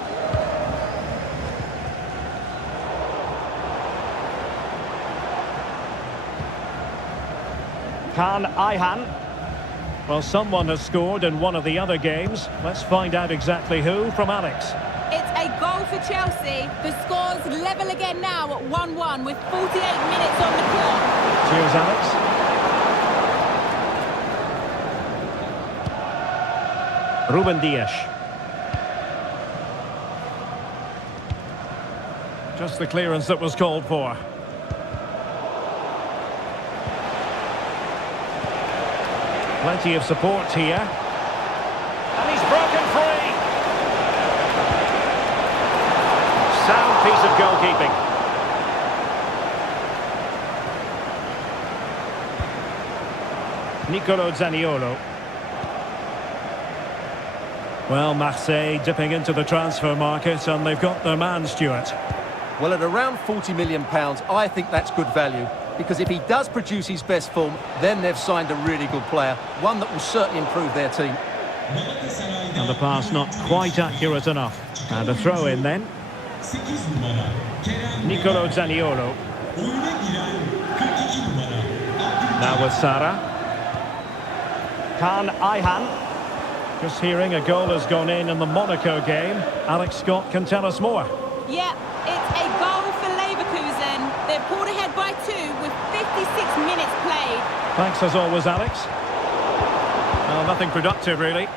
Kaan Ayhan. Well, someone has scored in one of the other games. Let's find out exactly who from Alex. It's a goal for Chelsea. The score's level again now at 1-1 with 48 minutes on the clock. Cheers, Alex. Ruben Dias. Just the clearance that was called for. Plenty of support here. And he's broken free. Sound piece of goalkeeping. Nicolo Zaniolo. Well, Marseille dipping into the transfer market, and they've got their man, Stuart. Well, at around £40 million, I think that's good value. Because if he does produce his best form, then they've signed a really good player. One that will certainly improve their team. And the pass not quite accurate enough. And a throw in then. Nicolo Zaniolo. Now with Sara. Kaan Ayhan. Just hearing a goal has gone in the Monaco game. Alex Scott can tell us more. Yeah, it's a goal for Leverkusen. They're pulled ahead by 2 with 56 minutes played. Thanks as always, Alex. Well, nothing productive, really.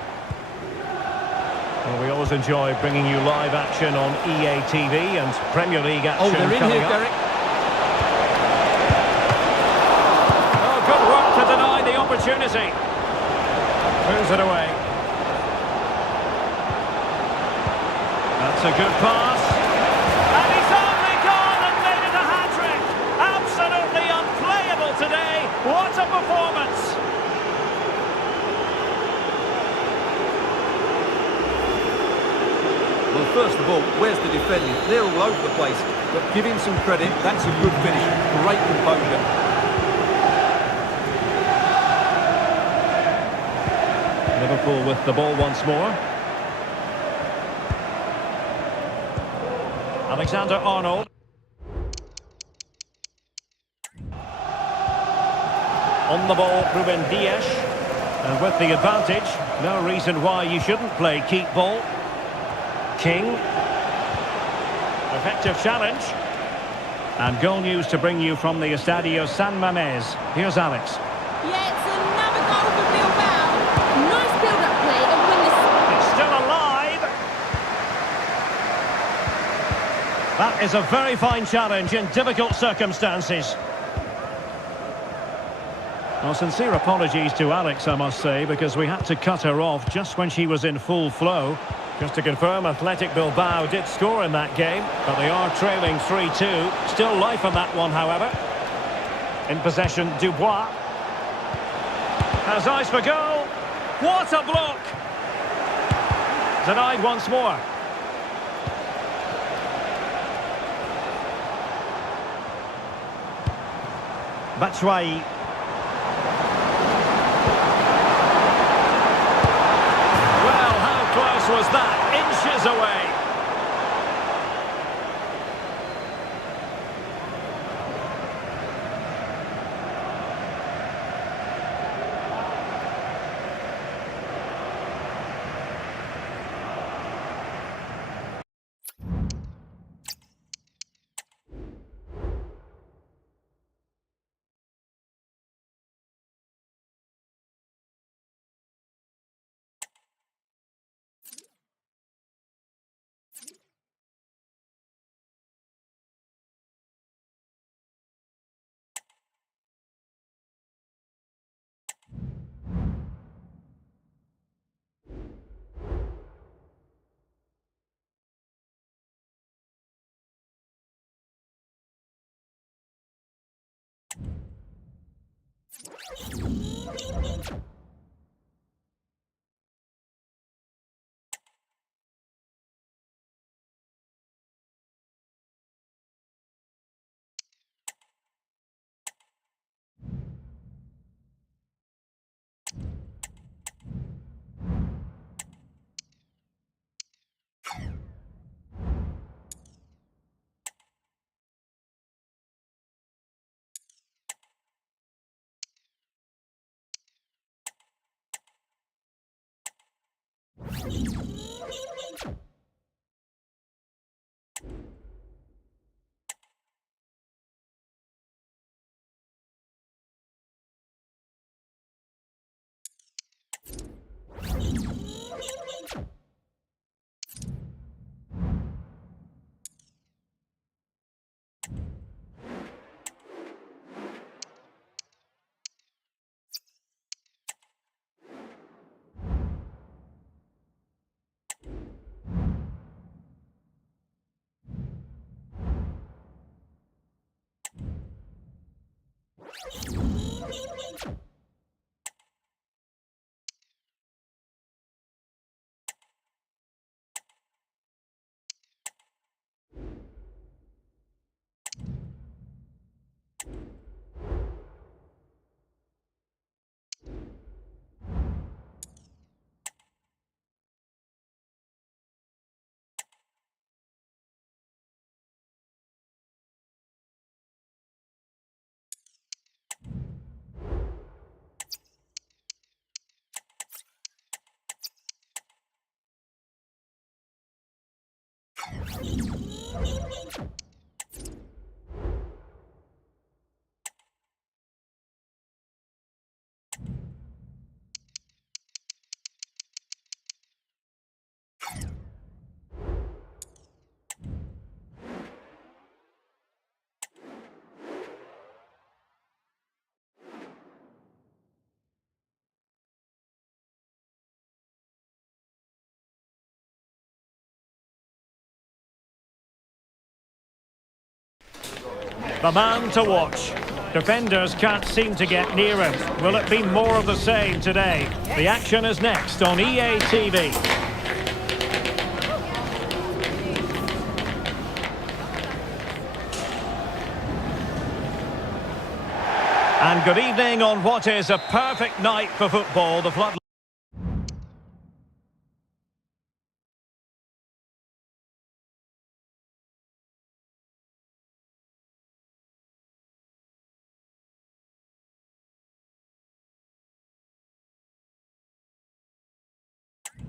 Well, we always enjoy bringing you live action on EA TV and Premier League action. Oh, they're in coming here, up. Derek. Oh, good work to deny the opportunity. Moves it away. That's a good pass. And he's only gone and made it a hat-trick. Absolutely unplayable today. What a performance. Well, first of all, where's the defending? They're all over the place. But give him some credit. That's a good finish. Great composure. Liverpool with the ball once more. Alexander-Arnold. On the ball, Ruben Dias. And with the advantage, no reason why you shouldn't play keep ball. King. Effective challenge. And goal news to bring you from the Estadio San Mamés. Here's Alex. Yeah, it's another goal for Bilbao. Nice build-up play and win the... It's still alive. That is a very fine challenge in difficult circumstances. Well, sincere apologies to Alex, I must say, because we had to cut her off just when she was in full flow. Just to confirm, Athletic Bilbao did score in that game, but they are trailing 3-2. Still life on that one, however. In possession, Dubois. Has eyes for goal. What a block! Denied once more. Batshuayi. Well, how close was that? Inches away. The man to watch. Defenders can't seem to get near him. Will it be more of the same today? The action is next on EA TV. And good evening on what is a perfect night for football. The flood.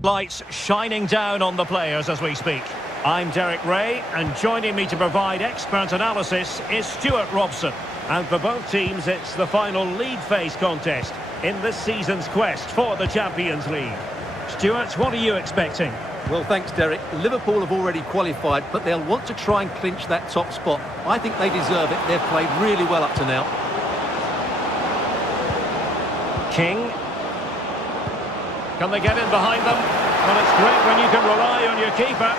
Lights shining down on the players as we speak. I'm Derek Ray, and joining me to provide expert analysis is Stuart Robson. And for both teams, it's the final league phase contest in this season's quest for the Champions League. Stuart, what are you expecting? Well, thanks, Derek. Liverpool have already qualified, but they'll want to try and clinch that top spot. I think they deserve it. They've played really well up to now. King. Can they get in behind them? Well, it's great when you can rely on your keeper.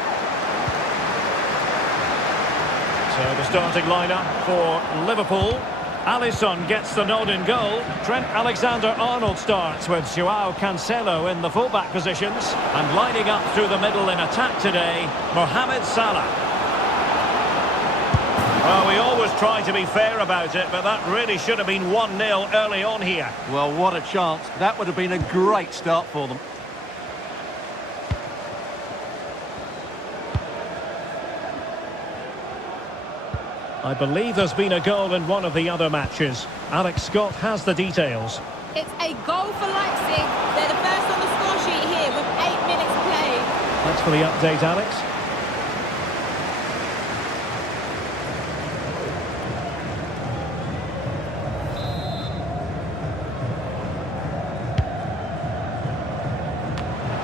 So the starting lineup for Liverpool. Alisson gets the nod in goal. Trent Alexander-Arnold starts with Joao Cancelo in the fullback positions. And lining up through the middle in attack today, Mohamed Salah. Well, we always try to be fair about it, but that really should have been 1-0 early on here. Well, what a chance. That would have been a great start for them. I believe there's been a goal in one of the other matches. Alex Scott has the details. It's a goal for Leipzig. They're the first on the score sheet here with 8 minutes played. Thanks for the update, Alex.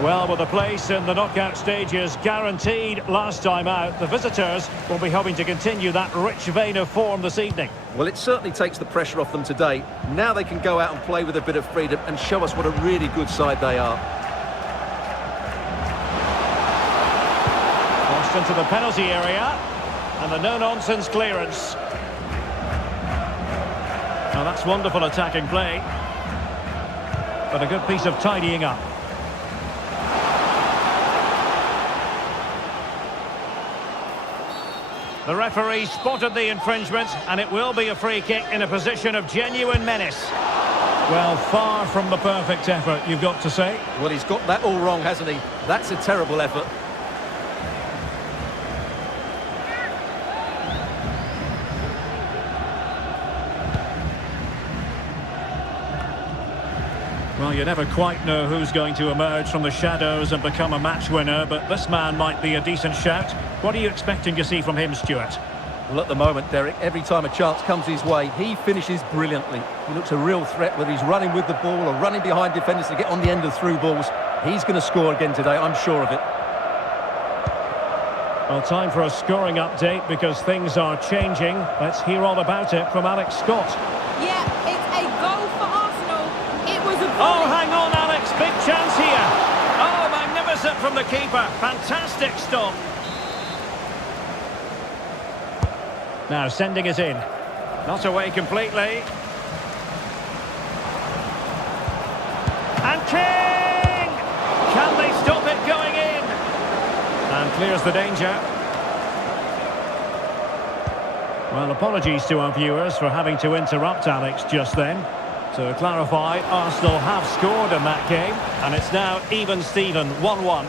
Well, with a place in the knockout stages guaranteed last time out, the visitors will be hoping to continue that rich vein of form this evening. Well, it certainly takes the pressure off them today. Now they can go out and play with a bit of freedom and show us what a really good side they are. Crossed into the penalty area, and the no-nonsense clearance. Now that's wonderful attacking play, but a good piece of tidying up. The referee spotted the infringement, and it will be a free kick in a position of genuine menace. Well, far from the perfect effort, you've got to say. Well, he's got that all wrong, hasn't he? That's a terrible effort. Well, you never quite know who's going to emerge from the shadows and become a match winner, but this man might be a decent shout. What are you expecting to see from him, Stuart? Well, at the moment, Derek, every time a chance comes his way, he finishes brilliantly. He looks a real threat, whether he's running with the ball or running behind defenders to get on the end of through balls. He's going to score again today, I'm sure of it. Well, time for a scoring update because things are changing. Let's hear all about it from Alex Scott. Yeah, it's a goal for Arsenal. It was a Oh, volley. hang on, Alex. Big chance here. Oh, magnificent from the keeper. Fantastic stop. Now sending it in. Not away completely. And King! Can they stop it going in? And clears the danger. Well, apologies to our viewers for having to interrupt Alex just then. To clarify, Arsenal have scored in that game, and it's now even Steven, 1-1.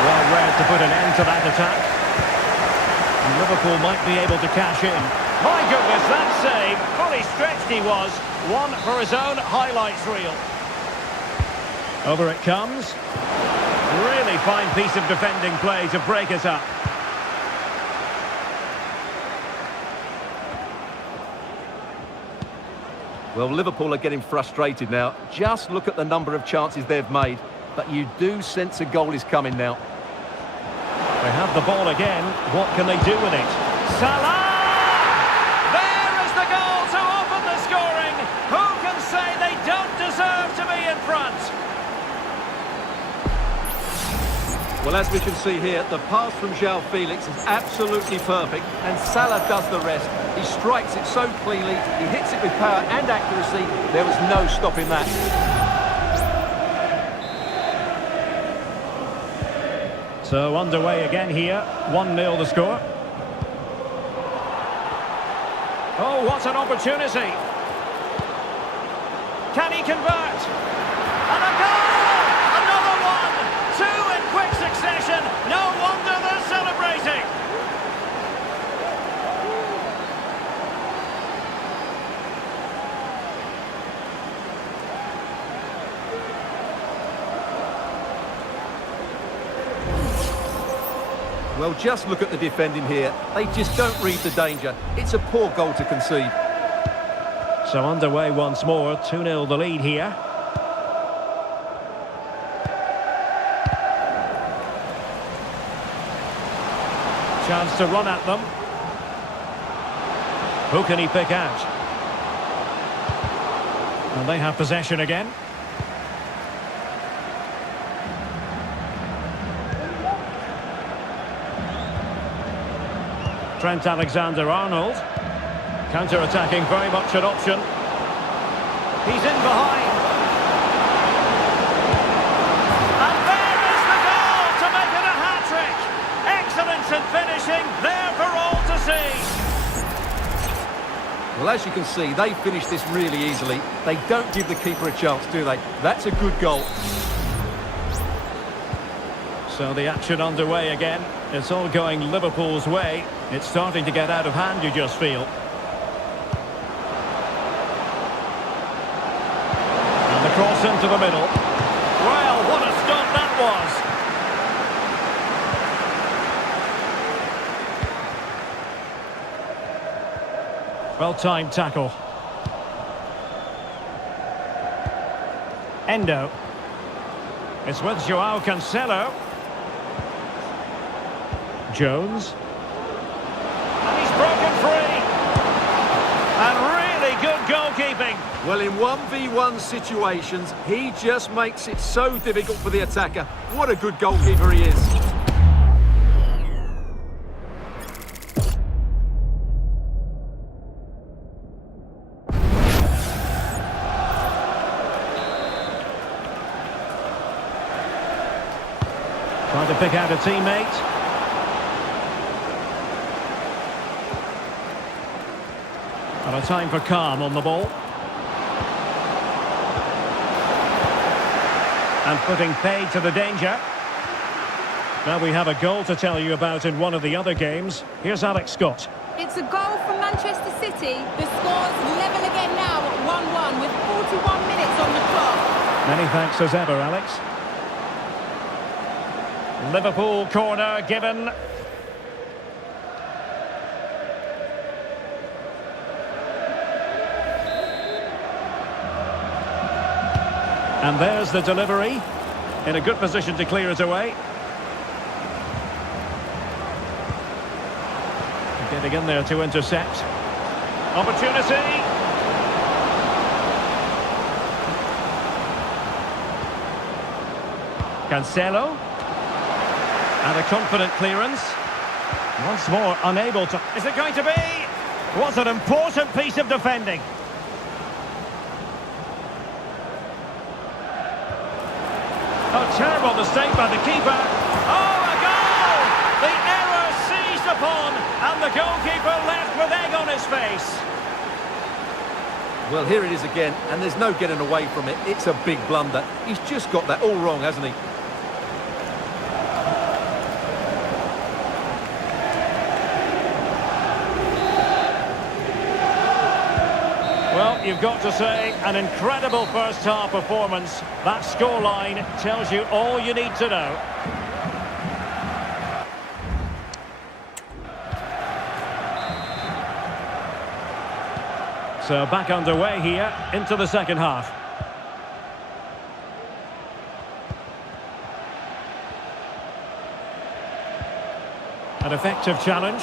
Well read to put an end to that attack. And Liverpool might be able to cash in. My goodness, that save! Fully stretched he was. One for his own highlights reel. Over it comes. Really fine piece of defending play to break it up. Well, Liverpool are getting frustrated now. Just look at the number of chances they've made. But you do sense a goal is coming now. They have the ball again. What can they do with it? Salah! There is the goal to open the scoring. Who can say they don't deserve to be in front? Well, as we can see here, the pass from João Felix is absolutely perfect, and Salah does the rest. He strikes it so cleanly, he hits it with power and accuracy. There was no stopping that. So underway again here. 1-0 the score. Oh, what an opportunity. Can he convert? And a goal! Another one! Two in quick succession. No wonder they're celebrating. Well, just look at the defending here. They just don't read the danger. It's a poor goal to concede. So underway once more. 2-0 the lead here. Chance to run at them. Who can he pick out? And they have possession again. Trent Alexander-Arnold. Counter-attacking, very much an option. He's in behind. And there is the goal to make it a hat-trick. Excellence in finishing, there for all to see. Well, as you can see, they finish this really easily. They don't give the keeper a chance, do they? That's a good goal. So the action underway again. It's all going Liverpool's way. It's starting to get out of hand, you just feel. And the cross into the middle. Well, what a stop that was. Well-timed tackle. Endo. It's with João Cancelo. Jones. And he's broken free. And really good goalkeeping. Well, in 1v1 situations, he just makes it so difficult for the attacker. What a good goalkeeper he is. Trying to pick out a teammate. And a time for calm on the ball. And putting paid to the danger. Now we have a goal to tell you about in one of the other games. Here's Alex Scott. It's a goal for Manchester City. The score's level again now at 1-1 with 41 minutes on the clock. Many thanks as ever, Alex. Liverpool corner given. And there's the delivery. In a good position to clear it away. Getting in there to intercept. Opportunity. Cancelo. And a confident clearance. Once more unable to... Is it going to be? What an important piece of defending. Oh, terrible mistake by the keeper. Oh, a goal! The error seized upon, and the goalkeeper left with egg on his face. Well, here it is again, and there's no getting away from it. It's a big blunder. He's just got that all wrong, hasn't he? Well, you've got to say, an incredible first-half performance. That scoreline tells you all you need to know. So back underway here into the second half. An effective challenge.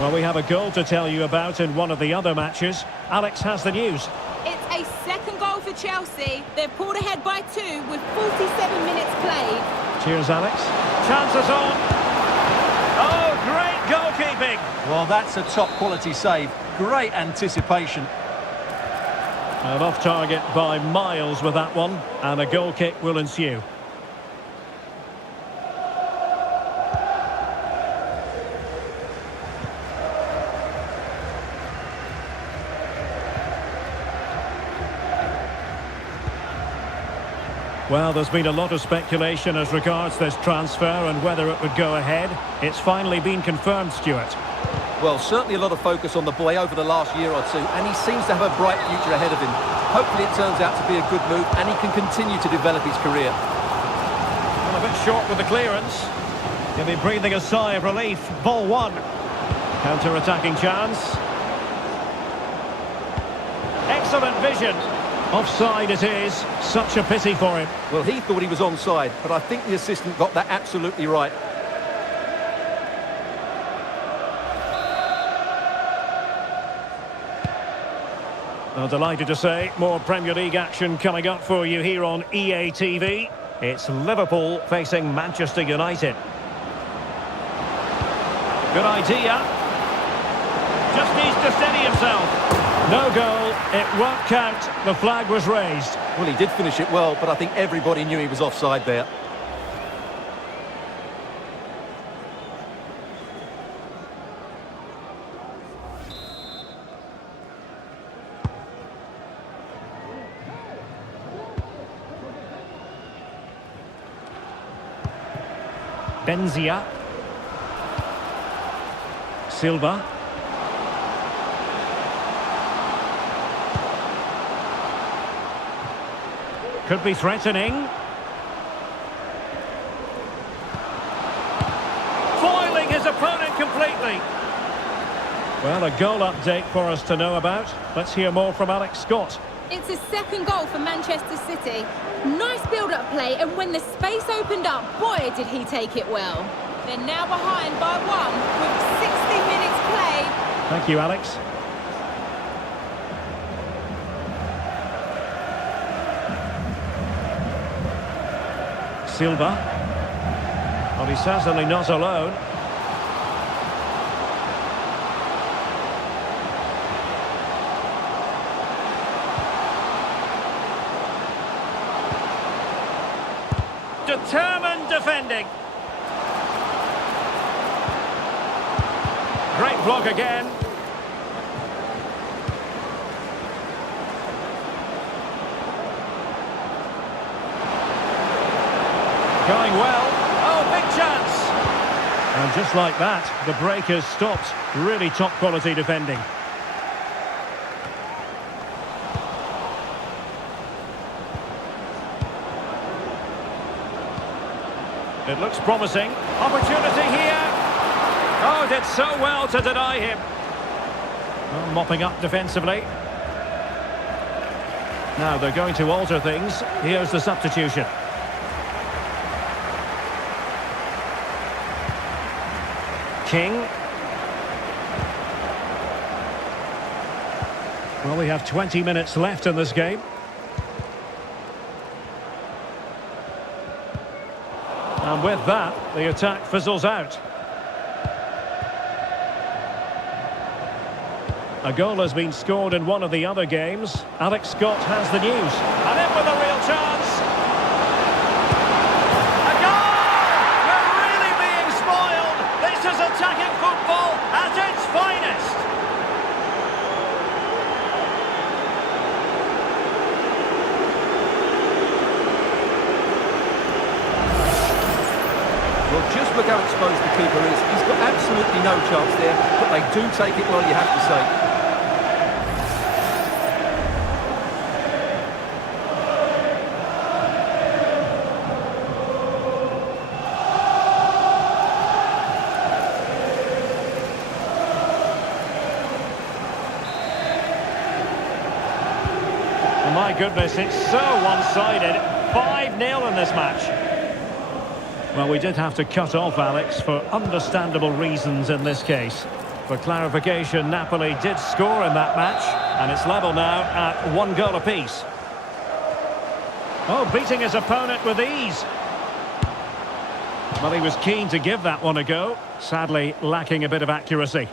Well, we have a goal to tell you about in one of the other matches. Alex has the news. It's a second goal for Chelsea. They're pulled ahead by 2 with 47 minutes played. Cheers, Alex. Chances on. Oh, great goalkeeping. Well, that's a top-quality save. Great anticipation. And off target by miles with that one. And a goal kick will ensue. Well, there's been a lot of speculation as regards this transfer and whether it would go ahead. It's finally been confirmed, Stuart. Well, certainly a lot of focus on the boy over the last year or two, and he seems to have a bright future ahead of him. Hopefully it turns out to be a good move, and he can continue to develop his career. Well, a bit short with the clearance. He'll be breathing a sigh of relief. Ball one. Counter-attacking chance. Excellent vision. Offside it is. Such a pity for him. Well, he thought he was onside, but I think the assistant got that absolutely right. Well, delighted to say, more Premier League action coming up for you here on EA TV. It's Liverpool facing Manchester United. Good idea. Just needs to steady himself. No goal, it won't count. The flag was raised. Well, he did finish it well, but I think everybody knew he was offside there. Benzia. Silva. Could be threatening. Foiling his opponent completely. Well, a goal update for us to know about. Let's hear more from Alex Scott. It's a second goal for Manchester City. Nice build-up play, and when the space opened up, boy, did he take it well. They're now behind by 1 with 60 minutes played. Thank you, Alex. Silva. Well, he's certainly not alone. Determined defending. Great block again. And just like that, the break has stopped. Really top quality defending. It looks promising. Opportunity here. Oh, did so well to deny him. Well, mopping up defensively. Now they're going to alter things. Here's the substitution. King. Well, we have 20 minutes left in this game. And with that, the attack fizzles out. A goal has been scored in one of the other games. Alex Scott has the news. And in with a real chance. A goal! We're really being spoiled. This is attacking football at its finest. Well, just look how exposed the keeper is. He's got absolutely no chance there, but they do take it well, you have to say. My goodness, it's so one-sided. 5-0 in this match. Well, we did have to cut off Alex for understandable reasons in this case. For clarification, Napoli did score in that match, and it's level now at 1 goal apiece. Oh, beating his opponent with ease. Well, he was keen to give that one a go, sadly lacking a bit of accuracy.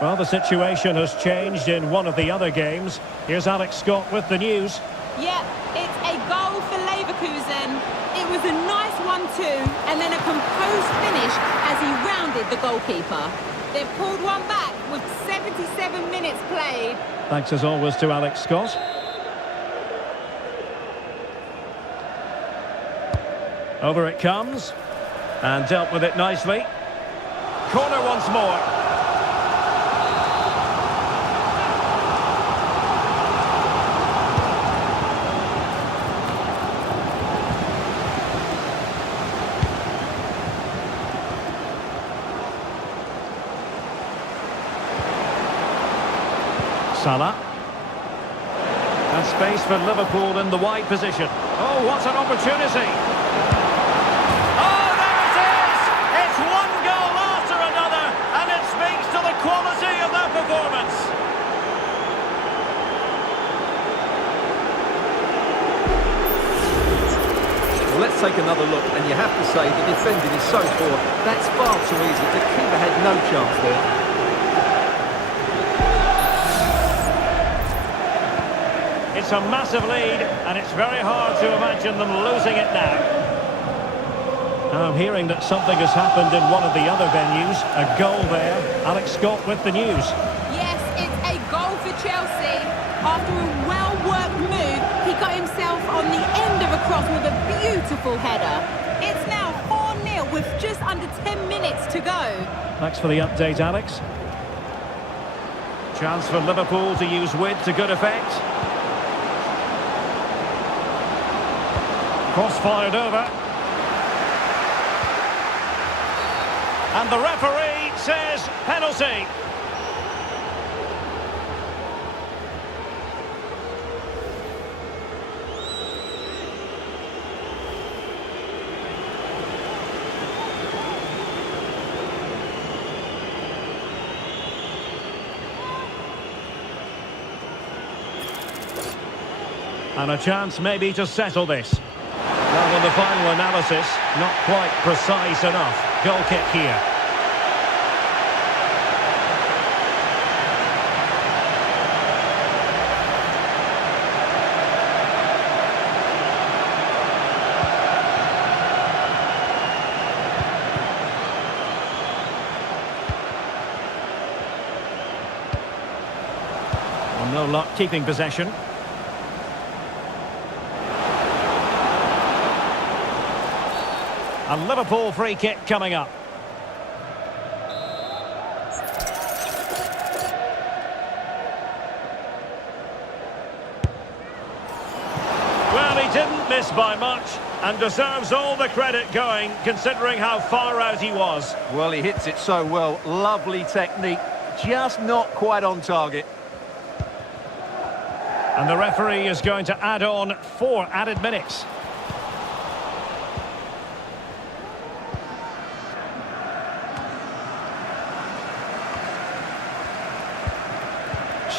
Well, the situation has changed in one of the other games. Here's Alex Scott with the news. Yeah, it's a goal for Leverkusen. It was a nice 1-2 and then a composed finish as he rounded the goalkeeper. They've pulled one back with 77 minutes played. Thanks as always to Alex Scott. Over it comes. And dealt with it nicely. Corner once more. Salah. And space for Liverpool in the wide position. Oh, what an opportunity! Oh, there it is! It's one goal after another, and it speaks to the quality of their performance. Well, let's take another look, and you have to say the defending is so poor. That's far too easy. The keeper had no chance there. It's a massive lead, and it's very hard to imagine them losing it now. I'm hearing that something has happened in one of the other venues. A goal there. Alex Scott with the news. Yes, it's a goal for Chelsea. After a well-worked move, he got himself on the end of a cross with a beautiful header. It's now 4-0 with just under 10 minutes to go. Thanks for the update, Alex. Chance for Liverpool to use width to good effect. Cross fired over. And the referee says penalty. And a chance maybe to settle this. Well, in the final analysis, not quite precise enough. Goal kick here. Well, no luck keeping possession. A Liverpool free kick coming up. Well, he didn't miss by much and deserves all the credit going, considering how far out he was. Well, he hits it so well. Lovely technique, just not quite on target. And the referee is going to add on 4 added minutes.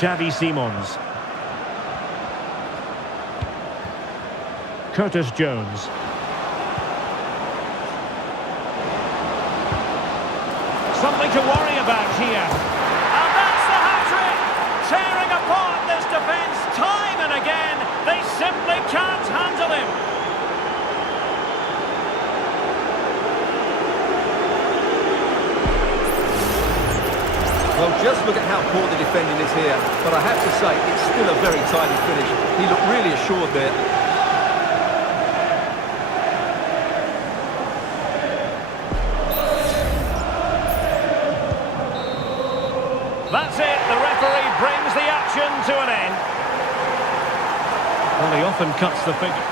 Xavi Simons. Curtis Jones. Something to worry about here. And that's the hat-trick! Tearing apart this defence time and again. They simply can't handle him. Well, just look at how poor the defending is here. But I have to say, it's still a very tidy finish. He looked really assured there. That's it. The referee brings the action to an end. Well, he often cuts the figure.